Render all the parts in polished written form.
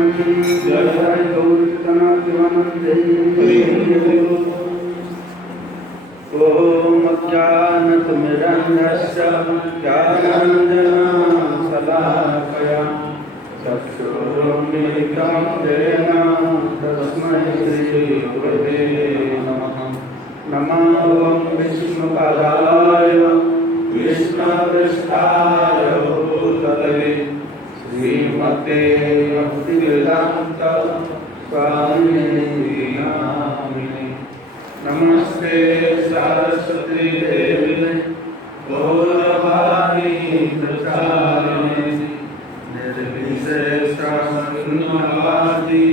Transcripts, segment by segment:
जय जय गौरीतनादिवनन्दे ॐ अज्ञानतिमिरन्धस्य ज्ञानाञ्जनशलाकया चक्षुरुन्मीलितं येन तस्मै श्रीगुरवे नमः। नमो विष्णुपदाय विष्णुपृष्ठाय भूतले श्रीमते भक्तिवेदान्त स्वामिने नामिने। नमस्ते सरस्वती देवी गौरवाणी प्रचारिणे निर्विशेषशून्यवादी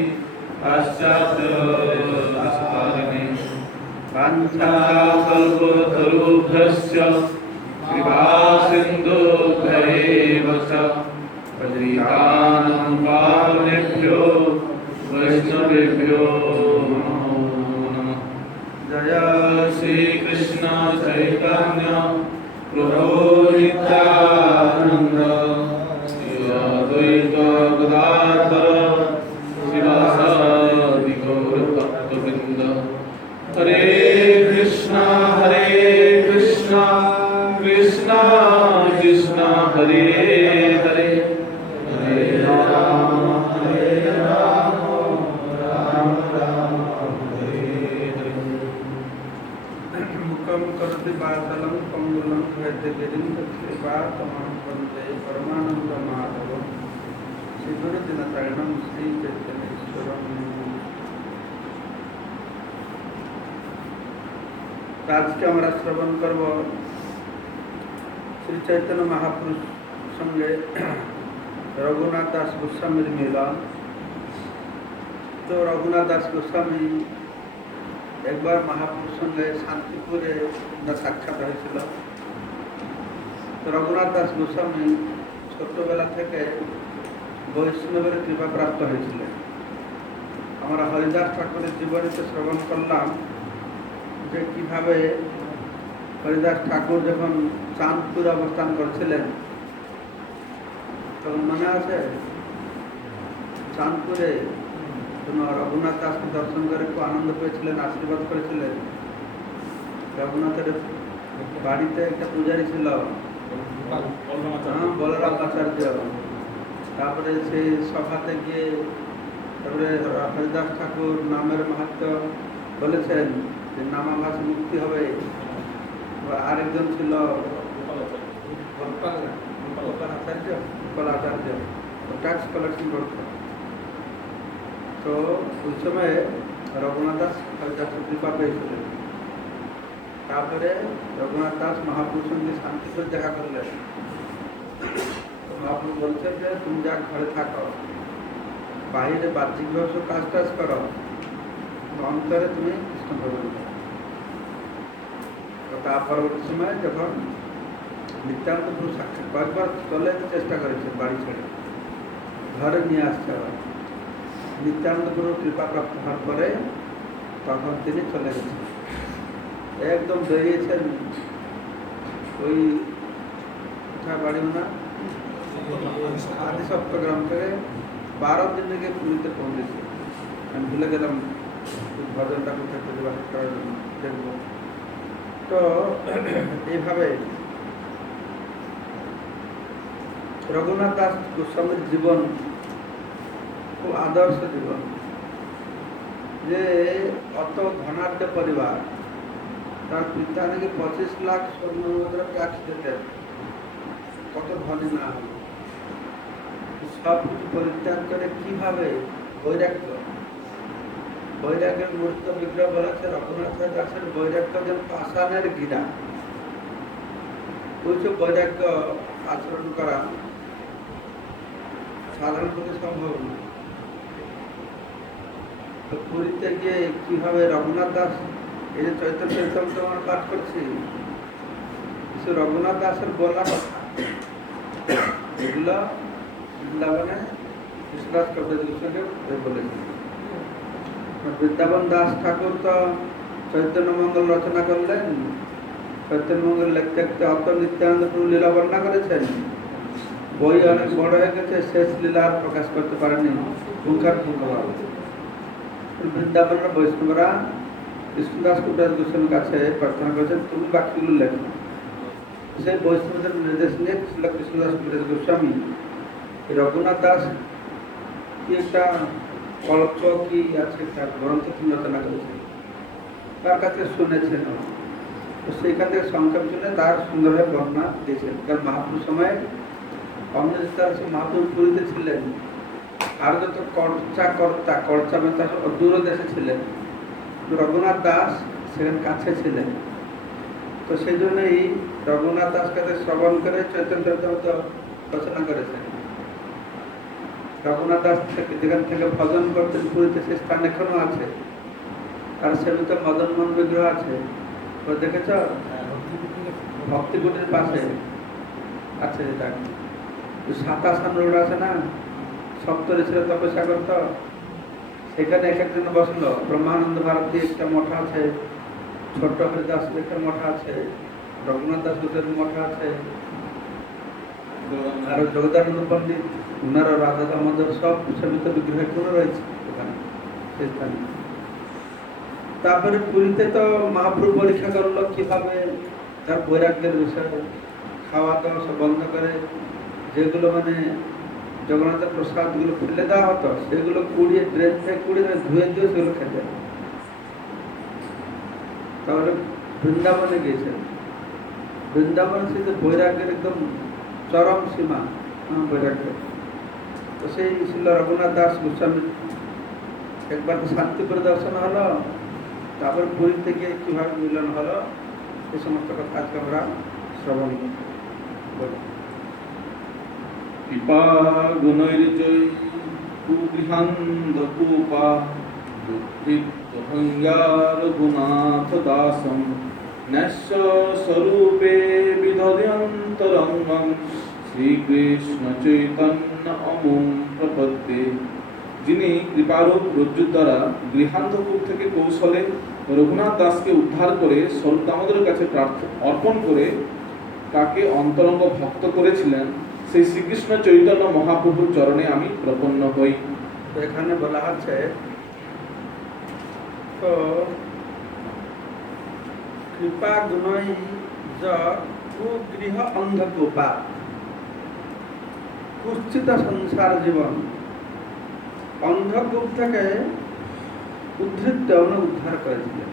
पाश्चात्यदेशतारिणे। वाञ्छाकल्पतरुभ्यश्च कृपासिन्धुभ्यैव च पतितानां पावनेभ्यो वैष्णवेभ्यो नमो नमः। जय श्री कृष्ण चैतन्य प्रभु नित्यानंद श्री अद्वैत गदाधर श्रीवासादि गौर भक्तवृंद। हरे कृष्णा कृष्णा कृष्णा हरे हरे हरे राम राम राम हरे हरे। मुखं करोति वाचालं पंगुलं यद्यगिरिं तत्कृपातमहं वन्दे परमानन्दमाधवं श्रीगुरुदिनशरणं श्रीचैतन्येश्वरं। आज के हमारा श्रवण करब श्री चैतन्य महापुरुष संगे रघुनाथ दास गोस्वामी मिलन। तो रघुनाथ दास गोस्वामी एक बार महापुरुष संगे शांतिपुरे साक्षात हয়েছিল। तो रघुनाथ दास गोस्वामी छोटोबेला থেকে বৈষ্ণবের কৃপা প্রাপ্ত হয়েছিলেন। আমরা হরিদাস ঠাকুরের জীবনীতে শ্রবণ করলাম যে কিভাবে হরিদাস ঠাকুর যখন চাঁদপুরে অবস্থান করছিলেন তখন মনে আছে চাঁদপুরে রঘুনাথ দাসকে দর্শন করে খুব আনন্দ পেয়েছিলেন, আশীর্বাদ করেছিলেন। রঘুনাথের বাড়িতে একটা পূজারী ছিল বলরাম আচার্য। তারপরে সেই সভাতে গিয়ে তারপরে হরিদাস ঠাকুর নামের মাহাত্ম্য বলেছেন যে নামাভাস মুক্তি হবে। আরেকজন ছিল গোপালাচার্য, ট্যাক্স কালেকশন করত। তো ওই সময় রঘুনাথ দাস হরিদাসের কৃপা পেয়েছিলেন। তারপরে রঘুনাথ দাস মহাপুরুষ সঙ্গে শান্তিপুর দেখা করলেন। মহাপুরুষ বলছেন যে তুমি যা ঘরে থাকো, বাইরে বাহ্যিকভাবে সব কাজ টাজ করো, অন্তরে তুমি কৃষ্ণ ভজন করো। তার পরবর্তী সময় যখন নিত্যান্ত প্রভু সাক্ষাৎ কয়েকবার চলে চেষ্টা করেছেন বাড়ি ছেড়ে, ঘরে নিয়ে আসছে আবার। নিত্যান্ত প্রভু কৃপাপ্রাপ্ত হওয়ার পরে তখন তিনি চলে গেছেন, একদম বেরিয়েছেন ওই কোথায় বাড়ি না আদি সপ্তগ্রাম থেকে 12 দিন থেকে পুরীতে পৌঁছেছে। আমি ভুলে গেলাম ভজনটা কোথায় প্রতিবাদ করার জন্য দেখবো। তো এইভাবে রঘুনাথ দাস গোস্বামীর জীবন খুব আদর্শ জীবন। যে অত ধনাঢ্য পরিবার, তার পিতা নাকি 25 লাখ স্বর্ণ মুদ্রা ট্যাক্স দিতেন, কত ধনী না হল। সব কিছু পরিত্যাগ করে কিভাবে বৈরাগ্যের মূর্ত বিগ্রহ বলেছে রঘুনাথ দাসের বৈরাগ্য যেন পাষাণের গিরা। ওইসব বৈরাগ্য আচরণ করা সাধারণ পক্ষে সম্ভব না। তো পুরীতে গিয়ে কিভাবে রঘুনাথ দাস, এই যে চৈতন্য চরিতামৃত আমরা পাঠ করছি, কিছু রঘুনাথ দাসের বলা কথা এগুলো বৃন্দাবনে কৃষ্ণদাস কবিরাজ গোস্বামী বলেছেন। বৃন্দাবন দাস ঠাকুর তো চৈতন্য মঙ্গল রচনা করলেন। চৈতন্য মঙ্গল লিখতে লিখতে অত নিত্যানন্দ প্রভু লীলা বর্ণনা করেছেন। বই অনেক বড় হয়ে গেছে, শেষ লীলা প্রকাশ করতে পারেনি। পুঙ্খানুপুঙ্খভাবে। বৃন্দাবনের বৈষ্ণবরা কৃষ্ণদাস কবিরাজ গোস্বামীর কাছে প্রার্থনা করেছেন তুমি বাক্যগুলো লেখো। সেই বৈষ্ণবদের নির্দেশ নিয়ে ছিল কৃষ্ণদাস কবিরাজ গোস্বামী রঘুনাথ দাস কি একটা কল্প কি আছে তার গ্রন্থ তিনি রচনা করেছেন, তার কাছে শুনেছেন। তো সেইখান থেকে সংক্ষেপ শুনে তার সুন্দরভাবে বর্ণনা দিয়েছেন। কারণ মহাপুর সময়ে অমৃতসর মহাপুর পুরীতে ছিলেন, আর যত কর্চা মেতা দূর দেশে ছিলেন, রঘুনাথ দাস সেখানে কাছে ছিলেন। তো সেই জন্যই রঘুনাথ দাস কাছে শ্রবণ করে চৈতন্য চরিতামৃত রচনা করেছেন। রঘুনাথ দাস যেখান থেকে ভজন করতেন পুরীতে সে স্থান এখনো আছে, আর সেবিত মদন মোহন বিগ্রহ আছে, তো দেখেছ ভক্তিকুটির পাশে আছে। যেটা 27 রোড আছে না, সপ্তরে ছিল তপস্যা করত, সেখানে এক একজন বসলো। ব্রহ্মানন্দ ভারতী একটা মঠা আছে, ছোট্ট হরিদাস একটা মঠা আছে, রঘুনাথ দাস গুজরাটের মঠা আছে, আর জগদানন্দ পণ্ডিত উনার রাধা দামোদর সব সেবিত বিগ্রহ এখনো রয়েছে ওখানে সেই স্থানে। তারপরে পুরীতে তো মহাপ্রভু পরীক্ষা করলো কিভাবে তার বৈরাগ্যের বিষয়, খাওয়া দাওয়া সব বন্ধ করে, যেগুলো মানে জগন্নাথের প্রসাদগুলো ফেলে দেওয়া হতো সেগুলো কুড়িয়ে ড্রেন থেকে কুড়িয়ে ধুয়ে সেগুলো খেতে। তাহলে বৃন্দাবনে গিয়েছেন, বৃন্দাবন সে বৈরাগ্যের একদম চরম সীমা বৈরাগ্য। তো সেই ছিল রঘুনাথ দাস গোস্বামী। একবার তো শান্তি পরিদর্শন হলো, তারপর পুরীতে গিয়ে কীভাবে মিলন হলো এই সমস্ত কথা আজকে আমরা শ্রবণ করি। কৃপা গুণৈর্জয় কুগৃহান্ধকূপা দুঃখিতভঙ্গা রঘুনাথ দাসম ন্যাস্য স্বরূপে বিদধয়ন্তরঙ্গম শ্রীকৃষ্ণ চৈতন্য অমুম প্রপদ্যে। যিনি কৃপারূপ রজ্জুর দ্বারা গৃহান্ধকূপ থেকে কৌশলে রঘুনাথ দাসকে উদ্ধার করে স্বরূপ দামোদরের কাছে অর্পণ করে তাকে অন্তরঙ্গ ভক্ত করেছিলেন, সেই শ্রীকৃষ্ণ চৈতন্য মহাপ্রভুর চরণে আমি প্রপন্ন হই। তো এখানে বলা হচ্ছে তো কৃপা গুণই কুগৃহ অন্ধকূপা, কুৎসিত সংসার জীবন অন্ধকূপ থেকে উদ্ধৃত উদ্ধার করেছিলেন।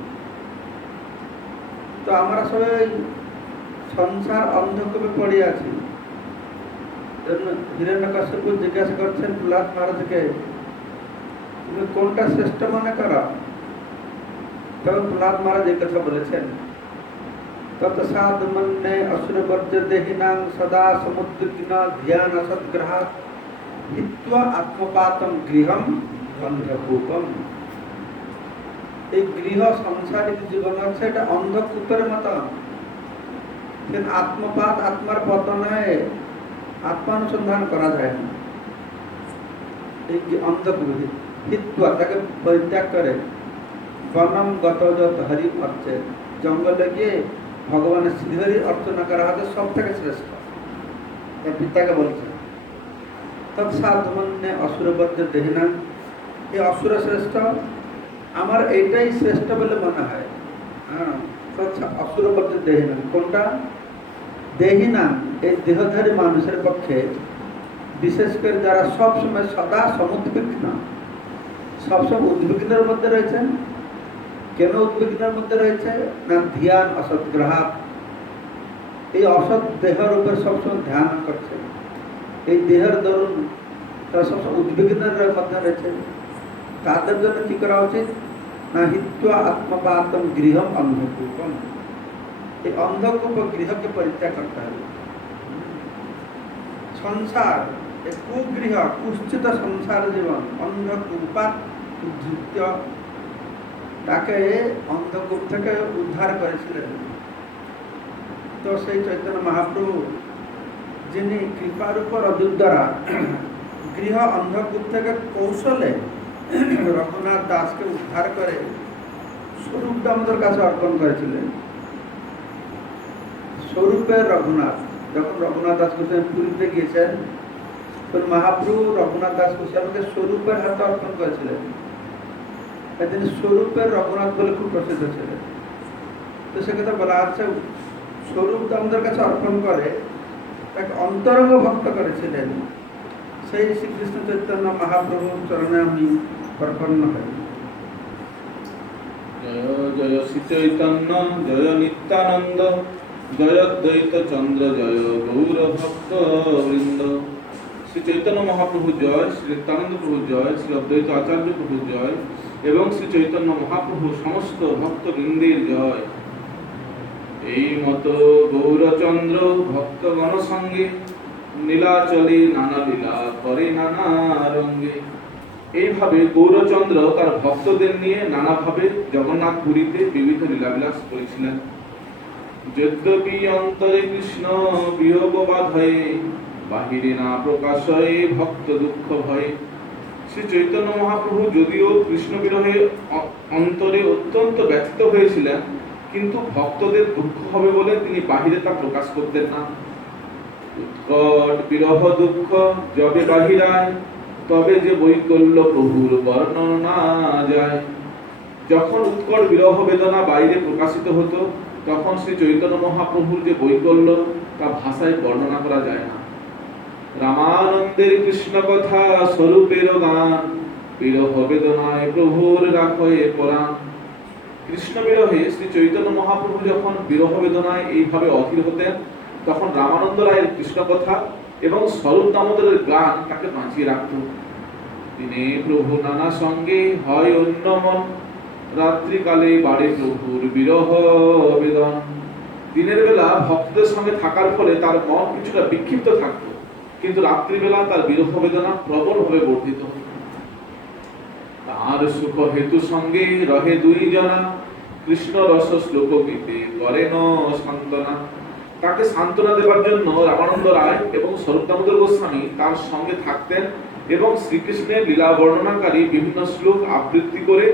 তো আমরা সবাই সংসার অন্ধকূপে পড়ে আছি। হিরণ্যকশিপু জিজ্ঞাসা করছেন প্রহ্লাদ মহারাজকে তুমি কোনটা শ্রেষ্ঠ মনে করো? তখন প্রহ্লাদ মহারাজ এই কথা বলেছেন, তৎসাদ মন্যে অসুর বর্জ্য দেহিনাং সদা সমুদ্বিগ্ন ধ্যান অসদ্গ্রহাৎ হিত্বা আত্মপাতম গৃহম অন্ধকূপম। এই গৃহ সংসারিক জীবন আছে এটা অন্ধকূপের মতো, কিন্তু আত্মপাত আত্মার পতনে আত্মানুসন্ধান করা যায় না। এই অন্ধকূপ হিত্বা তাকে পরিত্যাগ করে বনম গত যত হরি অর্চে, জঙ্গলে গিয়ে ভগবানের শ্রীহরি অর্চনা করা হচ্ছে সব থেকে শ্রেষ্ঠ। পিতাকে বলছে তৎসাধমন্যে অসুরবর্জ্য দেহিনা, এই অসুর শ্রেষ্ঠ, আমার এইটাই শ্রেষ্ঠ বলে মনে হয়। হ্যাঁ, অসুরবর্জ্য দেহিনা কোনটা? দেহিনা এই দেহধারী মানুষের পক্ষে, বিশেষ করে যারা সবসময় সদা সমুদ্বিগ্ন, সবসময় উদ্বিগ্নের মধ্যে রয়েছেন। কেন উদ্বিগ্নের মধ্যে রয়েছে না? ধ্যান অসৎগ্রহাৎ, এই অসৎ দেহের উপর সবসময় ধ্যান করছে। এই দেহের দরুন তারা সবসময় উদ্বিগ্নের মধ্যে রয়েছে। তাদের জন্য কি করা উচিত না? হিত্বা আত্মপাতম গৃহম অন্ধকূপম, এই অন্ধকূপ গৃহকে পরিত্যাগ করতে হবে। সংসার এই কুগৃহ কুৎসিত সংসার জীবন অন্ধকূপা উদ্ধৃত্য, তাকে অন্ধকূপ থেকে উদ্ধার করেছিলেন। তো সেই চৈতন্য মহাপ্রভু যিনি কৃপার উপর অদূর দ্বারা গৃহ অন্ধকূপ থেকে কৌশলে রঘুনাথ দাসকে উদ্ধার করে স্বরূপ দামোদর কাছে অর্পণ করেছিলেন। স্বরূপের রঘুনাথ, যখন রঘুনাথ দাস গোস্বামী পুরীতে গিয়েছেন মহাপ্রভু রঘুনাথ দাস গোস্বামীকে স্বরূপের হাতে অর্পণ করেছিলেন। তিনি স্বরূপের রঘুনাথ বলে খুব প্রসিদ্ধ ছিলেন। তো সেক্ষেত্রে বলা আছে স্বরূপ আমাদের কাছে অর্পণ করে তাকে অন্তরঙ্গ ভক্ত করেছিলেন, সেই শ্রীকৃষ্ণ চৈতন্য মহাপ্রভুর চরণে আমি অর্পন্ন হই। জয় জয় শ্রী চৈতন্য জয় নিত্যানন্দ জয় দ্বৈত চন্দ্র জয় গৌর ভক্ত বৃন্দ। শ্রী চৈতন্য মহাপ্রভু জয়, শ্রী নিত্যানন্দ প্রভু জয়, শ্রী অদ্বৈত আচার্য প্রভু জয় এবং শ্রী চৈতন্য মহাপ্রভু সমস্ত ভক্তবৃন্দের জয়। এই মতো গৌরচন্দ্র ভক্তগণ সঙ্গে নীলাচলে নানা লীলা করে নানা রঙ্গে। এইভাবে গৌরচন্দ্র তার ভক্তদের নিয়ে নানাভাবে জগন্নাথ পুরীতে বিবিধ লীলাবিলাস করেছিলেন। যদ্যপি অন্তরে কৃষ্ণ বিয়োগ বাধয়ে বাহিরে না প্রকাশ হয়ে ভক্ত দুঃখ ভয়ে। শ্রী চৈতন্য মহাপ্রভু যদিও কৃষ্ণ বিরহে অন্তরে অত্যন্ত ব্যথিত হয়েছিলেন, কিন্তু ভক্তদের দুঃখ হবে বলে তিনি বাহিরে তা প্রকাশ করতেন না। উৎকট বিরহ দুঃখ যবে বাহিরায় তবে যে বৈকল্য প্রভুর বর্ণনা যায়। যখন উৎকট বিরহ বেদনা বাইরে প্রকাশিত হতো তখন শ্রী চৈতন্য মহাপ্রভুর যে বৈকল্য তা ভাষায় বর্ণনা করা যায় না। রামানন্দের কৃষ্ণ কথা স্বরূপের গান বিরহ বেদনায় প্রভুর রাখয়ে পরাণ। কৃষ্ণ বিরহে শ্রী চৈতন্য মহাপ্রভু যখন বিরহ বেদনায় এইভাবে অধীর হতেন তখন রামানন্দ রায়ের কৃষ্ণ কথা এবং স্বরূপ দামোদরের গান তাকে বাঁচিয়ে রাখত। দিনে প্রভু নানা সঙ্গে হয় অন্যমন রাত্রিকালে বাড়ে প্রভুর বিরহ বেদন। দিনের বেলা ভক্তদের সঙ্গে থাকার ফলে তার মন কিছুটা বিক্ষিপ্ত থাকতো, কিন্তু রাত্রিবেলা তার বিরহ বেদনা প্রবলভাবে বর্ধিত। তার সুখ হেতু সঙ্গে রহে দুই জনা কৃষ্ণ রস শ্লোক গীতে করেন সান্ত্বনা। তাকে সান্ত্বনা দেওয়ার জন্য রামানন্দ রায় এবং স্বরূপ দামোদর গোস্বামী তার সঙ্গে থাকতেন এবং শ্রীকৃষ্ণের লীলা বর্ণনাকারী বিভিন্ন শ্লোক আবৃত্তি করে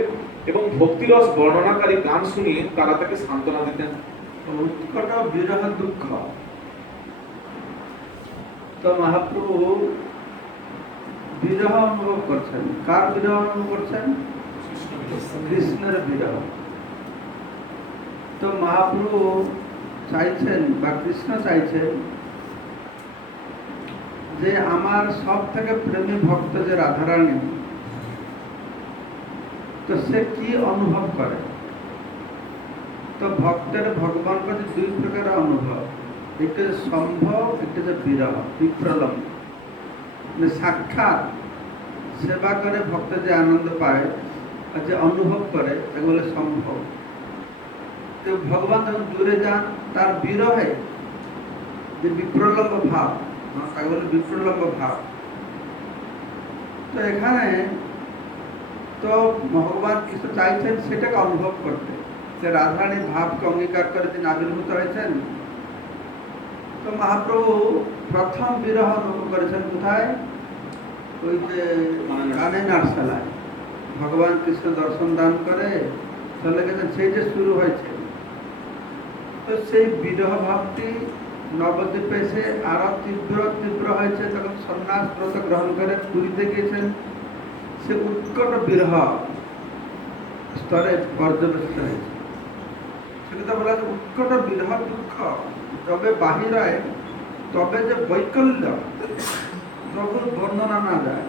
এবং ভক্তিরস বর্ণনাকারী গান শুনিয়ে তারা তাকে সান্ত্বনা দিতেন। উৎকট বিরহ দুঃখ, তো মহাপ্রভু বিরহ অনুভব করছেন। কার বিরহ অনুভব করছেন? কৃষ্ণের বিরহ। তো মহাপ্রভু চাইছেন বা কৃষ্ণ চাইছেন যে আমার সব থেকে প্রেমী ভক্ত যে রাধারানী, তো সে কি অনুভব করে। তো ভক্তের ভগবান প্রতি দুই প্রকার অনুভব, একটা যে সম্ভব, একটা যে বিরহ বিপ্রলম্ব। মানে সাক্ষাৎ সেবা করে ভক্ত যে আনন্দ পায় আর যে অনুভব করে তাকে বলে সম্ভব। তো ভগবান যখন দূরে যান তার বিরহে যে বিপ্রলম্ব ভাব, তাকে বলে বিপ্রলম্ব ভাব। তো এখানে তো ভগবান কিছু চাইছেন সেটাকে অনুভব করতে, যে রাধারানীর ভাবকে অঙ্গীকার করে তিনি আবির্ভূত হয়েছেন। তো মহাপ্রভু প্রথম বিরহ অনুভব করেছেন কোথায়? ওই যে কানে নারসালায় ভগবান কৃষ্ণ দর্শন দান করে চলে গেছেন, সেই যে শুরু হয়েছে। তো সেই বিরহ ভাবটি নবদ্বীপে এসে আরো তীব্র তীব্র হয়েছে। তখন সন্ন্যাস ব্রত গ্রহণ করে পুরীতে গিয়েছেন। সে উৎকট বিরহ স্তরে পর্যবেসিত হয়েছে। সেটা বলা যায় উৎকট বিরহ দুঃখ তবে বাহিরায় তবে যে বৈকল্য প্রভুর বর্ণনা না যায়।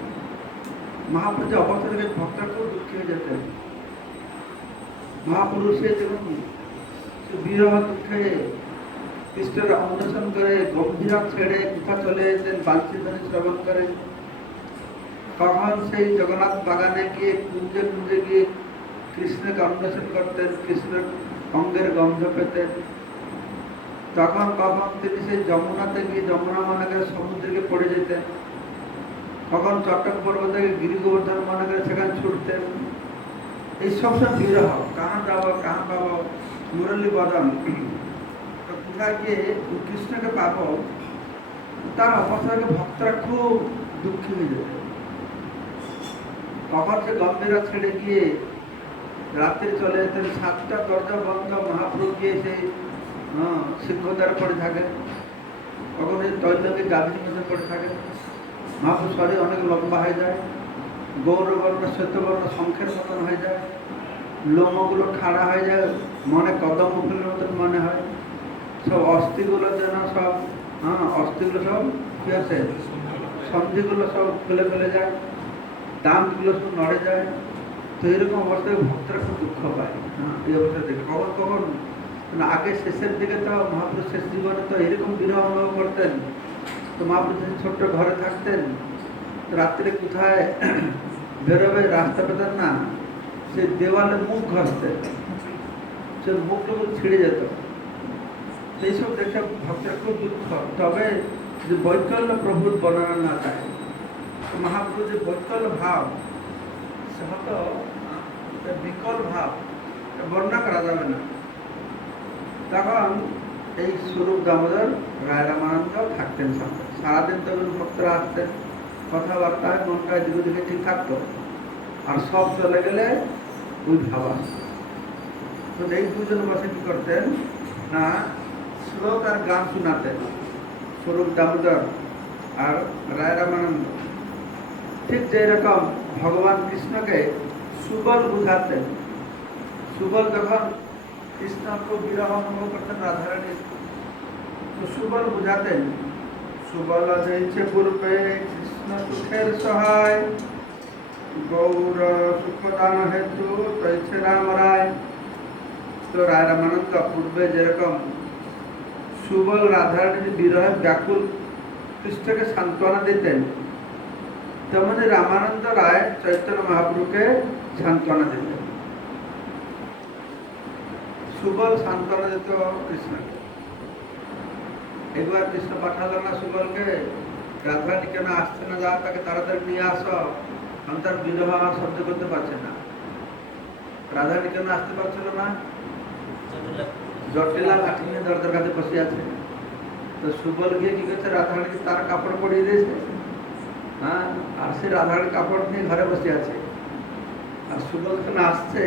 মহাপ্রভু যে অবস্থা থেকে ভক্তরা খুব দুঃখী হয়ে যেতেন। মহাপুরুষে যখন বিরহ দুঃখে কৃষ্ণের অন্বেষণ করে গম্ভীর ছেড়ে কোথা চলে যেতেন, বাঞ্ছি ধ্বনি শ্রবণ করেন। তখন সেই জগন্নাথ বাগানে গিয়ে কুঞ্জে কুঞ্জে গিয়ে কৃষ্ণকে অন্বেষণ করতেন, কৃষ্ণের অঙ্গের গন্ধ পেতেন। তখন কখন তিনি সেই যমুনাতে গিয়ে যমুনা মনে করে সমুদ্রকে পড়ে যেতেন। তখন চট্টক পর্বত থেকে গিরি গোবর্ধন মনে করে সেখানে ছুটতেন। এই সব বিরহ, কাহা যাবো কাহা পাবো, মুরলী বদন, কোথায় গিয়ে কৃষ্ণকে পাবো, তার অবস্থাকে ভক্তরা খুব দুঃখী হয়ে যেত। তখন সে গম্ভীরা ছেড়ে গিয়ে রাত্রি চলে যেতেন। 7টা দরজা বন্ধ, মহাপ্রভু গিয়ে সেই সিংহদ্বারে পড়ে থাকে। তখন এই তৈলকে গাভীর মধ্যে পড়ে থাকে। মহাপ্রভু শরীর অনেক লম্বা হয়ে যায়, গৌরবর্ণ শ্বেতবর্ণ শঙ্খের মতন হয়ে যায়, লোমগুলো খাড়া হয়ে যায়, মনে কদম ফুলের মতন মনে হয়, সব অস্থিগুলো যেন সব অস্থিগুলো সব কি আছে, সন্ধিগুলো সব ফেলে ফেলে যায়, দাঁতগুলো সব নড়ে যায়। তো এরকম অবস্থায় ভক্তরা খুব দুঃখ পায়। এই অবস্থা দেখে কখন কখন মানে আগে শেষের দিকে তো মহাপ্রভু শেষ জীবনে তো এরকম বিরহ অনুভব করতেন। তো মহাপ্রভু যখন ছোট্ট ঘরে থাকতেন, রাত্রে কোথায় বেরোবে রাস্তা পেতেন না, সে দেওয়ালে মুখ ঘষতেন, সে মুখটুকু ছিঁড়ে যেত। এইসব দেখে ভক্তের খুব দুঃখ। তবে যে বৈকল্য প্রভুর বর্ণনা না থাকে, মহাপ্রভু যে বৈকল্য ভাব, সে হয়তো বিকল ভাব বর্ণনা করা যাবে না। তখন এই স্বরূপ দামোদর রায় রামানন্দ থাকতেন সঙ্গে, সারাদিন তখন ভক্তরা আসতেন, কথাবার্তা মনটা দিকে দিকে ঠিক থাকতো। আর সব চলে গেলে ওই ভাব আসতো। তো এই দুজন বসে কি করতেন না, শ্লোক আর গান শোনাতেন, স্বরূপ দামোদর আর রায় রামানন্দ। ঠিক যেরকম ভগবান কৃষ্ণকে সুবল বুঝাতেন। সুবল যখন কৃষ্ণকে বিরহ অনুভব করতেন রাধারানীর, তো সুবল বুঝাতেন। সুবল জয়ছে পূর্বে কৃষ্ণ সুখের সহায়, গৌর সুখদান হেতু তৈছে রাম রায়। তো রায় রামানন্দ পূর্বে যেরকম সুবল রাধারানীর বিরহে ব্যাকুল কৃষ্ণকে সান্ত্বনা দিতেন, তেমনি রামানন্দ রায় চৈতন্য মহাপ্রভুকে সান্ত্বনা দিতেন। সুবল সান্ত্বনা দিত কৃষ্ণকে। একবার কৃষ্ণ পাঠালো না সুবলকে, রাধারানী কেন আসছে না, যা তাকে তাড়াতাড়ি নিয়ে আসো, আমি তার বিরহ আমার সহ্য করতে পারছে না। রাধারানী কেন আসতে পারছিল না, জটিলা লাঠি নিয়ে দরজার কাছে বসে আছে। তো সুবল গিয়ে কি করছে, রাধারানীকে তার কাপড় পরিয়ে দিয়েছে, আর সে রাধারানীর কাপড় নিয়ে ঘরে বসে আছে। আর সুবল কেন আসছে,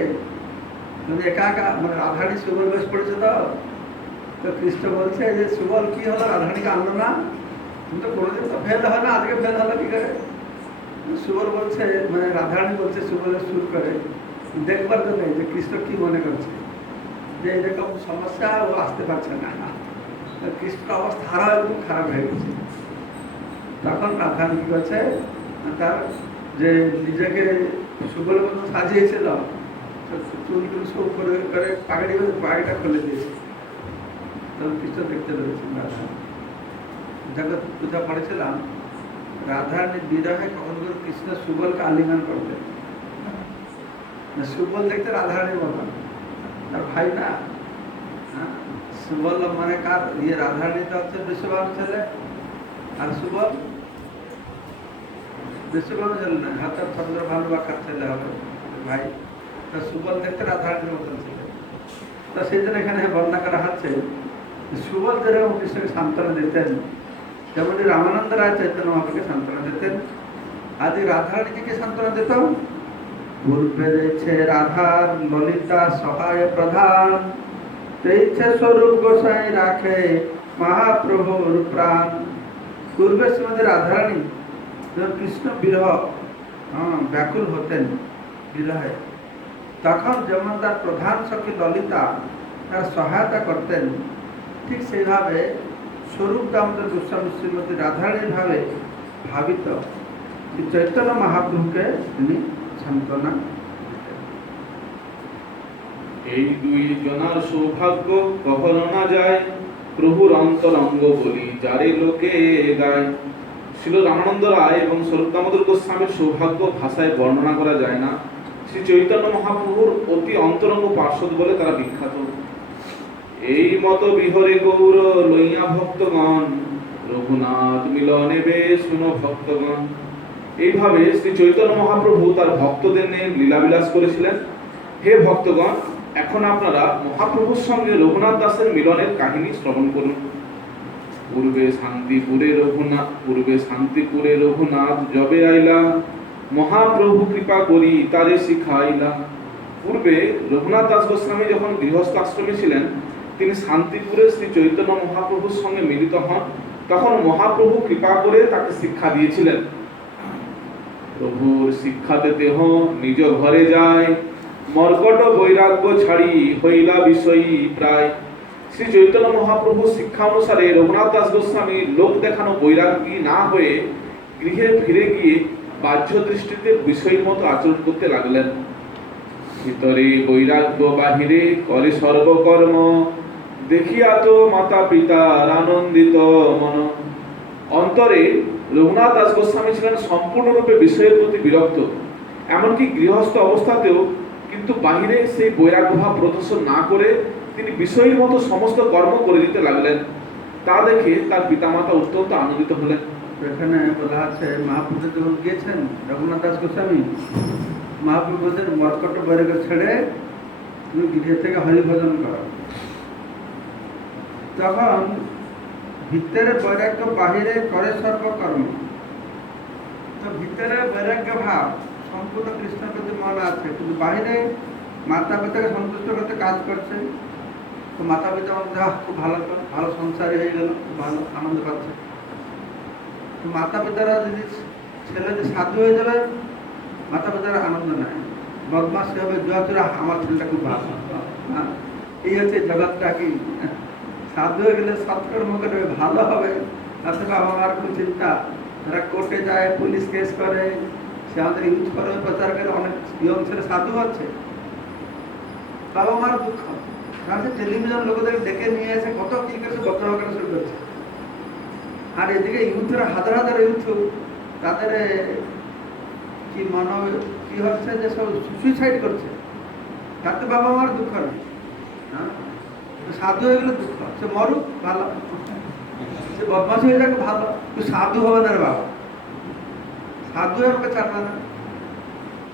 তুমি একা একা, মানে রাধারানী সুবল বসে পড়েছে। তো কৃষ্ণ বলছে যে সুবল কি হলো, রাধারানীকে আনলো না, তুমি তো কোনোদিন তো ফেল হয় না, আজকে ফেল হলো কি করে? সুবল বলছে, মানে রাধারানী বলছে সুবলের সুর করে, দেখবার তো নেই যে কৃষ্ণ কি মনে করছে, যে এরকম সমস্যা ও আসতে পারছে না। কৃষ্ণের অবস্থা আরো একদম খারাপ হয়ে গেছে। তখন রাধারানী কি করছে, তার যে নিজেকে সুবলের মতো সাজিয়েছিল, চুলগুলো সব করে করে পাগড়িটা খুলে দিয়েছে। তখন কৃষ্ণ দেখতে পেরেছেন। জগৎ পূজা পড়েছিলাম, রাধারানীর বিরহে কখন করে কৃষ্ণ সুবলকে আলিঙ্গন করতেন। সুবল দেখতে রাধারানীর মতন, তার ভাই না। সুবল মানে কার ইয়ে, রাধারানীটা হচ্ছে বিশ্বভানু ছেলে, আর সুবল বিশ্বভানু ছেলে না, হয়তো চন্দ্রভানু বাঁকার ছেলে হবে ভাই। তো সুবল দেখতে রাধারানীর মতন ছিল। তো সেই জন্য এখানে বর্ণনা করা হচ্ছে, সুবল যেরকম কৃষ্ণকে সান্ত্বনা দিতেন, যেমন রামানন্দ রায় চৈতন্য মহাপ্রভুকে সান্ত্বনা দিতেন। আজ রাধারানীকে সান্ত্বনা দিত, পূর্বে রয়েছে রাধার ললিতা সহায় প্রধান, তেইছে স্বরূপ গোসাই রাখে মহাপ্রভুর প্রাণ। পূর্বে শ্রীমতী রাধারানী যখন কৃষ্ণ বিরহ ব্যাকুল হতেন বিরহে, তখন যেমন তার প্রধান সখী ললিতা তার সহায়তা করতেন, ঠিক সেইভাবে স্বরূপ দামোদর গোস্বামী শ্রীমতী রাধারানীর ভাবে ভাবিত চৈতন্য মহাপ্রভুকে তিনি সান্ত্বনা দিতেন। এই দুই জনার সৌভাগ্য কখনো না যায়, প্রভুর অন্তরঙ্গ বলি যারে লোকে গায়। শ্রীল রামানন্দ রায় এবং স্বরূপ দামোদর গোস্বামীর সৌভাগ্য ভাষায় বর্ণনা করা যায় না। শ্রী চৈতন্য মহাপ্রভুর অতি অন্তরঙ্গ পার্শ্বদ বলে তারা বিখ্যাত। এই মত বিহরে গৌর লইয়া ভক্তগণ, রঘুনাথ মিলনে বেশ শুনো ভক্তগণ। এইভাবে শ্রী চৈতন্য মহাপ্রভু তার ভক্তদের নিয়ে লীলাবিলাস করেছিলেন। হে ভক্তগণ, এখন আপনারা মহাপ্রভুর সঙ্গে রঘুনাথ দাসের মিলনের কাহিনী শ্রবণ করুন। পূর্বে শান্তিপুরে রঘুনাথ যবে আইলা, মহাপ্রভু কৃপা করি তারে শিখাইলা। পূর্বে রঘুনাথ দাস গোস্বামী যখন গৃহস্থ আশ্রমে ছিলেন, তিনি শান্তিপুরে শ্রী চৈতন্য মহাপ্রভুর সঙ্গে মিলিত হন। তখন মহাপ্রভু কৃপা করে তাকে শিক্ষা দিয়েছিলেন। প্রভুর শিক্ষাতে দেহ নিজ ঘরে যায়, মর্কট বৈরাগ্য ছাড়ি হইলা বিষয়ী প্রায়। শ্রী চৈতন্য মহাপ্রভুর শিক্ষা অনুসারে রঘুনাথ দাস গোস্বামী লোক দেখানো বৈরাগী না হয়ে গৃহে ফিরে গিয়ে বাহ্য দৃষ্টিতে বিষয়ীর মতো আচরণ করতে লাগলেন। ভিতরে বৈরাগ্য, বাহিরে করে সর্বকর্ম, দেখিয়া তো মাতা পিতার আনন্দিত মন। অন্তরে রঘুনাথ দাস গোস্বামী ছিলেন সম্পূর্ণরূপে বিষয়ের প্রতি বিরক্ত, এমনকি গৃহস্থ অবস্থাতেও, কিন্তু বাহিরে সেই বৈরাগ্যভাব প্রদর্শন না করে তিনি বিষয়ের মতো সমস্ত কর্ম করে দিতে লাগলেন। তা দেখে তার পিতামাতা অত্যন্ত আনন্দিত হলেন। এখানে বলা আছে মহাপ্রভু যখন গিয়েছেন রঘুনাথ দাস গোস্বামী, মহাপ্রভু বলছেন মর্কট বৈরাগ্য ছেড়ে তুমি গৃহ থেকে হরিভজন করো। তখন ভিতরে বৈরাগ্য, বাহিরে করে সর্বকর্ম। তো ভিতরে বৈরাগ্য ভাব সম্পূর্ণ কৃষ্ণের প্রতি মন আছে, কিন্তু বাহিরে মাতা পিতাকে সন্তুষ্ট করতে কাজ করছে। তো মাতা পিতা খুব ভালো, ভালো সংসারী হয়ে গেল, ভালো আনন্দ পাচ্ছে। তো মাতা পিতারা যদি ছেলে যে সাধু হয়ে যাবে, মাতা পিতার আনন্দ নাই, বদমাসি হবে, জুয়াচুরা, আমার ছেলেটা খুব ভালো। হ্যাঁ, এই হচ্ছে জগৎটা। কি সাধু হয়ে গেলে সৎকর্ম করবে, ভালো হবে, তাতে বাবা মার খুব চিন্তা। তারা কোর্টে যায়, পুলিশ কেস করে, সে আমাদের ইউজ করে, প্রচার করে, অনেক ইয়ং ছেলে সাধু হচ্ছে। বাবা মার দুঃখ, তাহলে টেলিভিশন লোকদের ডেকে নিয়ে এসে কত কি করছে, বক্তব্য করা শুরু করছে। আর এদিকে ইউথরা, হাজার হাজার ইউথ, তাদের কি কি হচ্ছে যে সব সুইসাইড করছে, তাতে বাবা মার দুঃখ নেই। হ্যাঁ, সাধু হয়ে গেলে দুঃখ, সে মরুক ভালো, সে বদমাস হয়ে যাক ভালো, তুই সাধু হবে না রে বাবা, সাধু হয়ে আমাকে ছাড়বে না।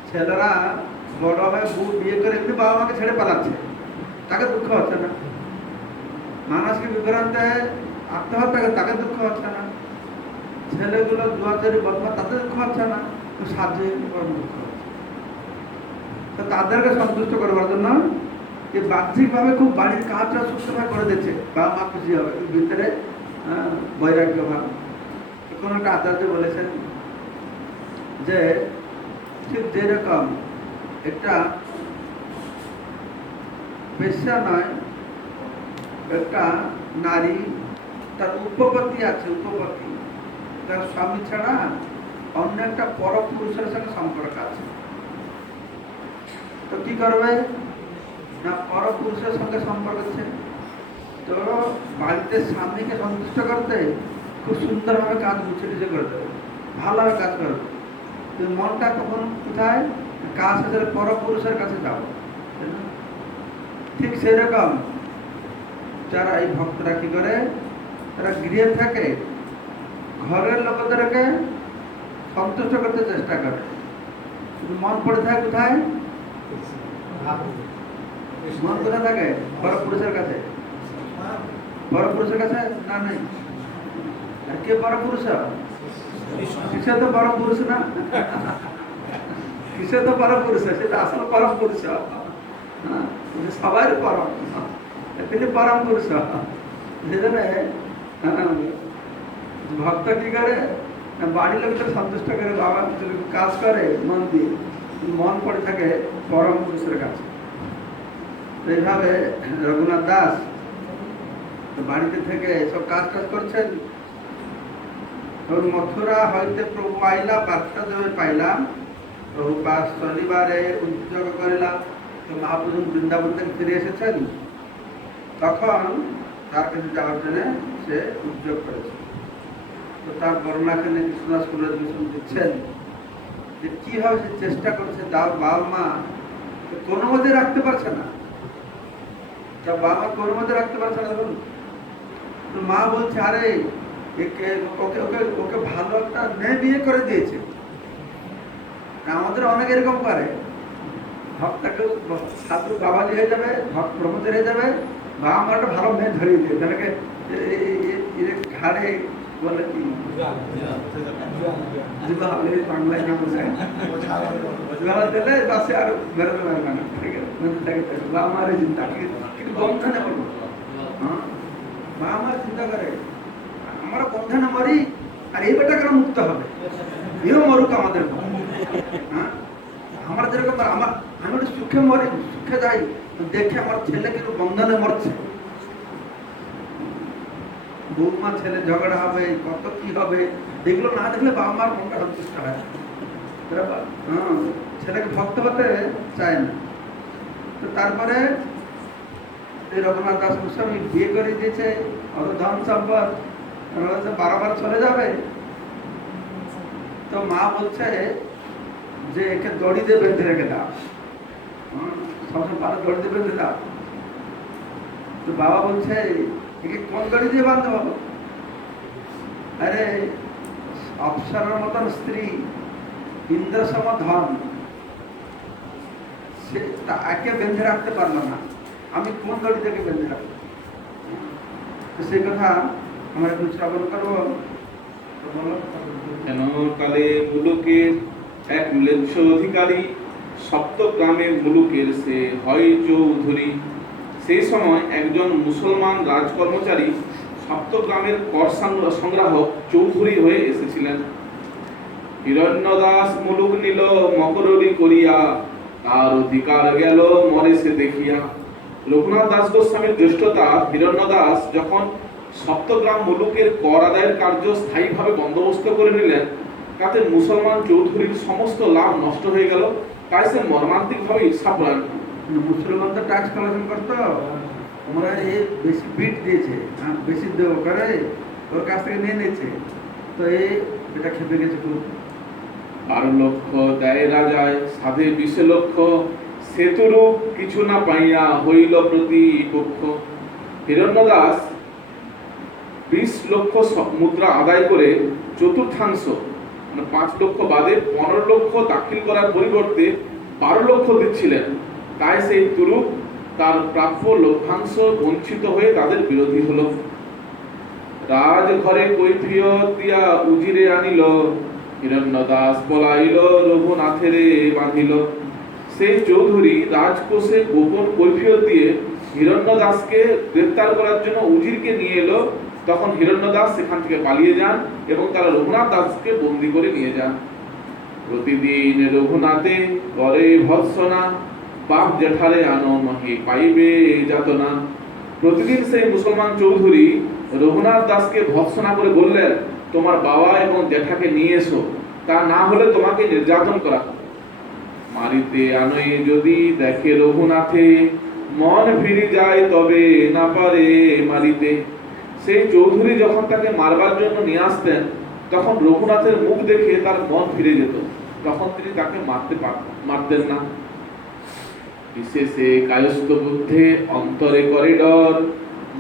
ছেলেরা বড় হয়ে বিয়ে করে এমনি বাবা মাকে ছেড়ে পালাচ্ছে, তাকে দুঃখ হচ্ছে না। মানসিক বিভ্রান্তে আত্মহত্যা করে, তাকে দুঃখ হচ্ছে না। ছেলেগুলো জুয়াচারি, বদমাস, তাদের দুঃখ হচ্ছে না, তো সাধু হয়ে দুঃখ হচ্ছে। তো তাদেরকে সন্তুষ্ট করবার জন্য যে বাহ্যিকভাবে খুব বাড়ির কাজটা সুস্থভাবে করে দিচ্ছে, বাবা মা খুশি হবে, ভিতরে বৈরাগ্য ভাব। কোনো একটা আচার্য বলেছেন যে ঠিক যেরকম একটা বেশ্যা নয়, একটা নারী তার উপপত্তি আছে, উপপত্তি তার স্বামী ছাড়া অন্য একটা পরপুরুষের সঙ্গে সম্পর্ক আছে। তো কি করবে না, পরপুরুষের সঙ্গে সম্পর্ক আছে। তো বাড়িতে স্বামীকে সন্তুষ্ট করতে খুব সুন্দরভাবে কাজ গুছিয়ে করে দেবে, ভালোভাবে কাজ করবে। তো মনটা তখন কোথায়, কাজ শেষে পরপুরুষের কাছে যাবো। ঠিক সেরকম যারা এই ভক্তরা কি করে, তারা গৃহে থাকে, ঘরের লোকদেরকে সন্তুষ্ট করতে চেষ্টা করে, মন পড়ে থাকে কোথায়, মন কোথায় থাকে, পরপুরুষের কাছে। পরপুরুষের কাছে না নেই। আর কে পরপুরুষ? কিসে তো পরপুরুষ না, কিসে তো পরপুরুষ, সেটা আসল পরপুরুষ, সবাই পরম, তিনি পরম পুরুষ। সেজন্য ভক্ত কি করে, বাড়ির লোকদের সন্তুষ্ট করে, বাবা কাজ করে মন দিয়ে, মন পড়ে থাকে পরম পুরুষের কাছে। এইভাবে রঘুনাথ দাস বাড়িতে থেকে সব কাজ টাজ করছেন। মথুরা হইতে প্রভু আইলা, বার্তা দেবে পাইলাম, প্রভু পাশ শনিবারে উদ্যোগ করিলাম। তো মহাপ্রভু বৃন্দাবন থেকে ফিরে এসেছেন, তখন তার কাছে যাওয়ার জন্য সে উদ্যোগ করেছে। তো তার বর্ণাখানে কৃষ্ণদাস কবিরাজ গোস্বামী দিচ্ছেন যে কিভাবে সে চেষ্টা করছে, তার বাবা মা কোনো মধ্যে রাখতে পারছে না, তার বাবা মা কোনো মধ্যে রাখতে পারছে না। দেখুন, মা বলছে আরে ওকে ভালো একটা মেয়ে বিয়ে করে দিয়েছে। আমাদের অনেক এরকম করে, ভক্তকে সাধু বাবাজি হয়ে যাবে, ভক্ত প্রমোদের হয়ে যাবে, বাবা মা একটা ভালো মেয়ে ধরিয়ে দিয়ে তাদেরকে ঘাড়ে বলে কি বাংলায় কি বলছে, দিলে বাসে আর বেরোতে পারবে না, বাবা মায়ের চিন্তা, কিন্তু বন্ধনে বলবো, বাবা মায়ের চিন্তা করে আমরা বন্ধনে মরি, আর এই বেটাকে মুক্ত হবে, এও মরুক আমাদের। হ্যাঁ, আমার যেরকম আমার আমি একটু সুখে মরি, সুখে যাই, দেখে আমার ছেলে কিন্তু বন্ধনে মরছে, বৌমা ছেলে ঝগড়া হবে, কত কি হবে, এগুলো না দেখলে বাবা মার মনটা সন্তুষ্ট হয় না। ছেলেকে ভক্ত হতে চায় না। তো তারপরে এই রঘুনাথ দাস গোস্বামী বিয়ে করে দিয়েছে, অত ধন সম্পদ, বারবার চলে যাবে। তো মা বলছে যে একে দড়ি দিয়ে বেঁধে রেখে দাও, সবসময় পারে দড়ি দিয়ে বেঁধে দাও। তো বাবা বলছে একে কোন দড়ি দিয়ে বাঁধতে হবে? আরে অপ্সরার মতন স্ত্রী, ইন্দ্র সম ধন, সে তাকে বেঁধে রাখতে পারলো না, আমি কোন দড়ি থেকে বেঁধে রাখবো? তো সেই কথা আমরা একটু শ্রবণ করবো। কেন কালে মুলুকের এক ম্লেচ্ছ অধিকারী, সপ্তগ্রামে মুলুকের সে হয় চৌধুরী। সেই সময় একজন মুসলমান রাজকর্মচারী সপ্তগ্রামের কর সংগ্রাহক চৌধুরী হয়ে এসেছিলেন। হিরণ্যদাস মুলুক নিল মকরলি করিয়া, তার অধিকার গেল মরে সে দেখিয়া। রঘুনাথ দাস গোস্বামীর জ্যেষ্ঠতা হিরণ্যদাস যখন সপ্তগ্রাম মুলুকের কর আদায়ের কার্য স্থায়ীভাবে বন্দোবস্ত করে নিলেন, তাতে মুসলমান চৌধুরীর সমস্ত লাভ নষ্ট হয়ে গেল। তাই সে মর্মান্তিকভাবে ঈর্ষাপরায়ণ। মুসলমান তো ট্যাক্স কালেকশন করতো, আমরা এ বেশি বিট দিয়েছে, বেশি দেবো করে ওর কাছ থেকে নিয়ে নিয়েছে, তো এটা খেপে গেছে খুব। 12 লক্ষ দেয় রাজায়, সাধে 20 লক্ষ, সেতুরু কিছু না পাইয়া হইল প্রতিপক্ষ। হিরণ্যদাস 20 লক্ষ মুদ্রা আদায় করে চতুর্থাংশ, মানে 5 লক্ষ বাদে 15 লক্ষ দাখিল করার পরিবর্তে 12 লক্ষ দিচ্ছিলেন। তাই সেই তুরুপ তার প্রাপ্য লভ্যাংশ বঞ্চিত হয়ে তাদের বিরোধী হলো। রাজঘরে কৈফিয়ত দিয়া উজিরে আনিল, হিরণ্যদাস পলাইল রঘুনাথেরে বাঁধিল। সেই চৌধুরী রাজকোষে গোপন কৈফিয়ত দিয়ে হিরণ্যদাসকে গ্রেফতার করার জন্য উজিরকে নিয়ে এলো। তখন হিরণ্যদাস সেখান থেকে পালিয়ে যান এবং তারা রঘুনাথ দাসকে বন্দি করে নিয়ে যান। প্রতিদিন রঘুনাথে করে ভৎসনা, বাপ জেঠারে আনো নহে পাইবে যাতনা। প্রতিদিন সেই মুসলমান চৌধুরী রঘুনাথ দাসকে ভৎসনা করে বললেন, তোমার বাবা এবং জেঠাকে নিয়ে এসো, তা না হলে তোমাকে নির্যাতন করা। মারিতে আনয়ে যদি দেখে রঘুনাথে, মন ফিরে যায় তবে না পারে মারিতে। সেই চৌধুরী যখন তাকে মারবার জন্য নিয়ে আসতেন, তখন রঘুনাথের মুখ দেখে তার মন ফিরে যেত, তখন তিনি তাকে মারতেন না। বিশেষে কায়স্থ বুদ্ধে অন্তরে করে ডর,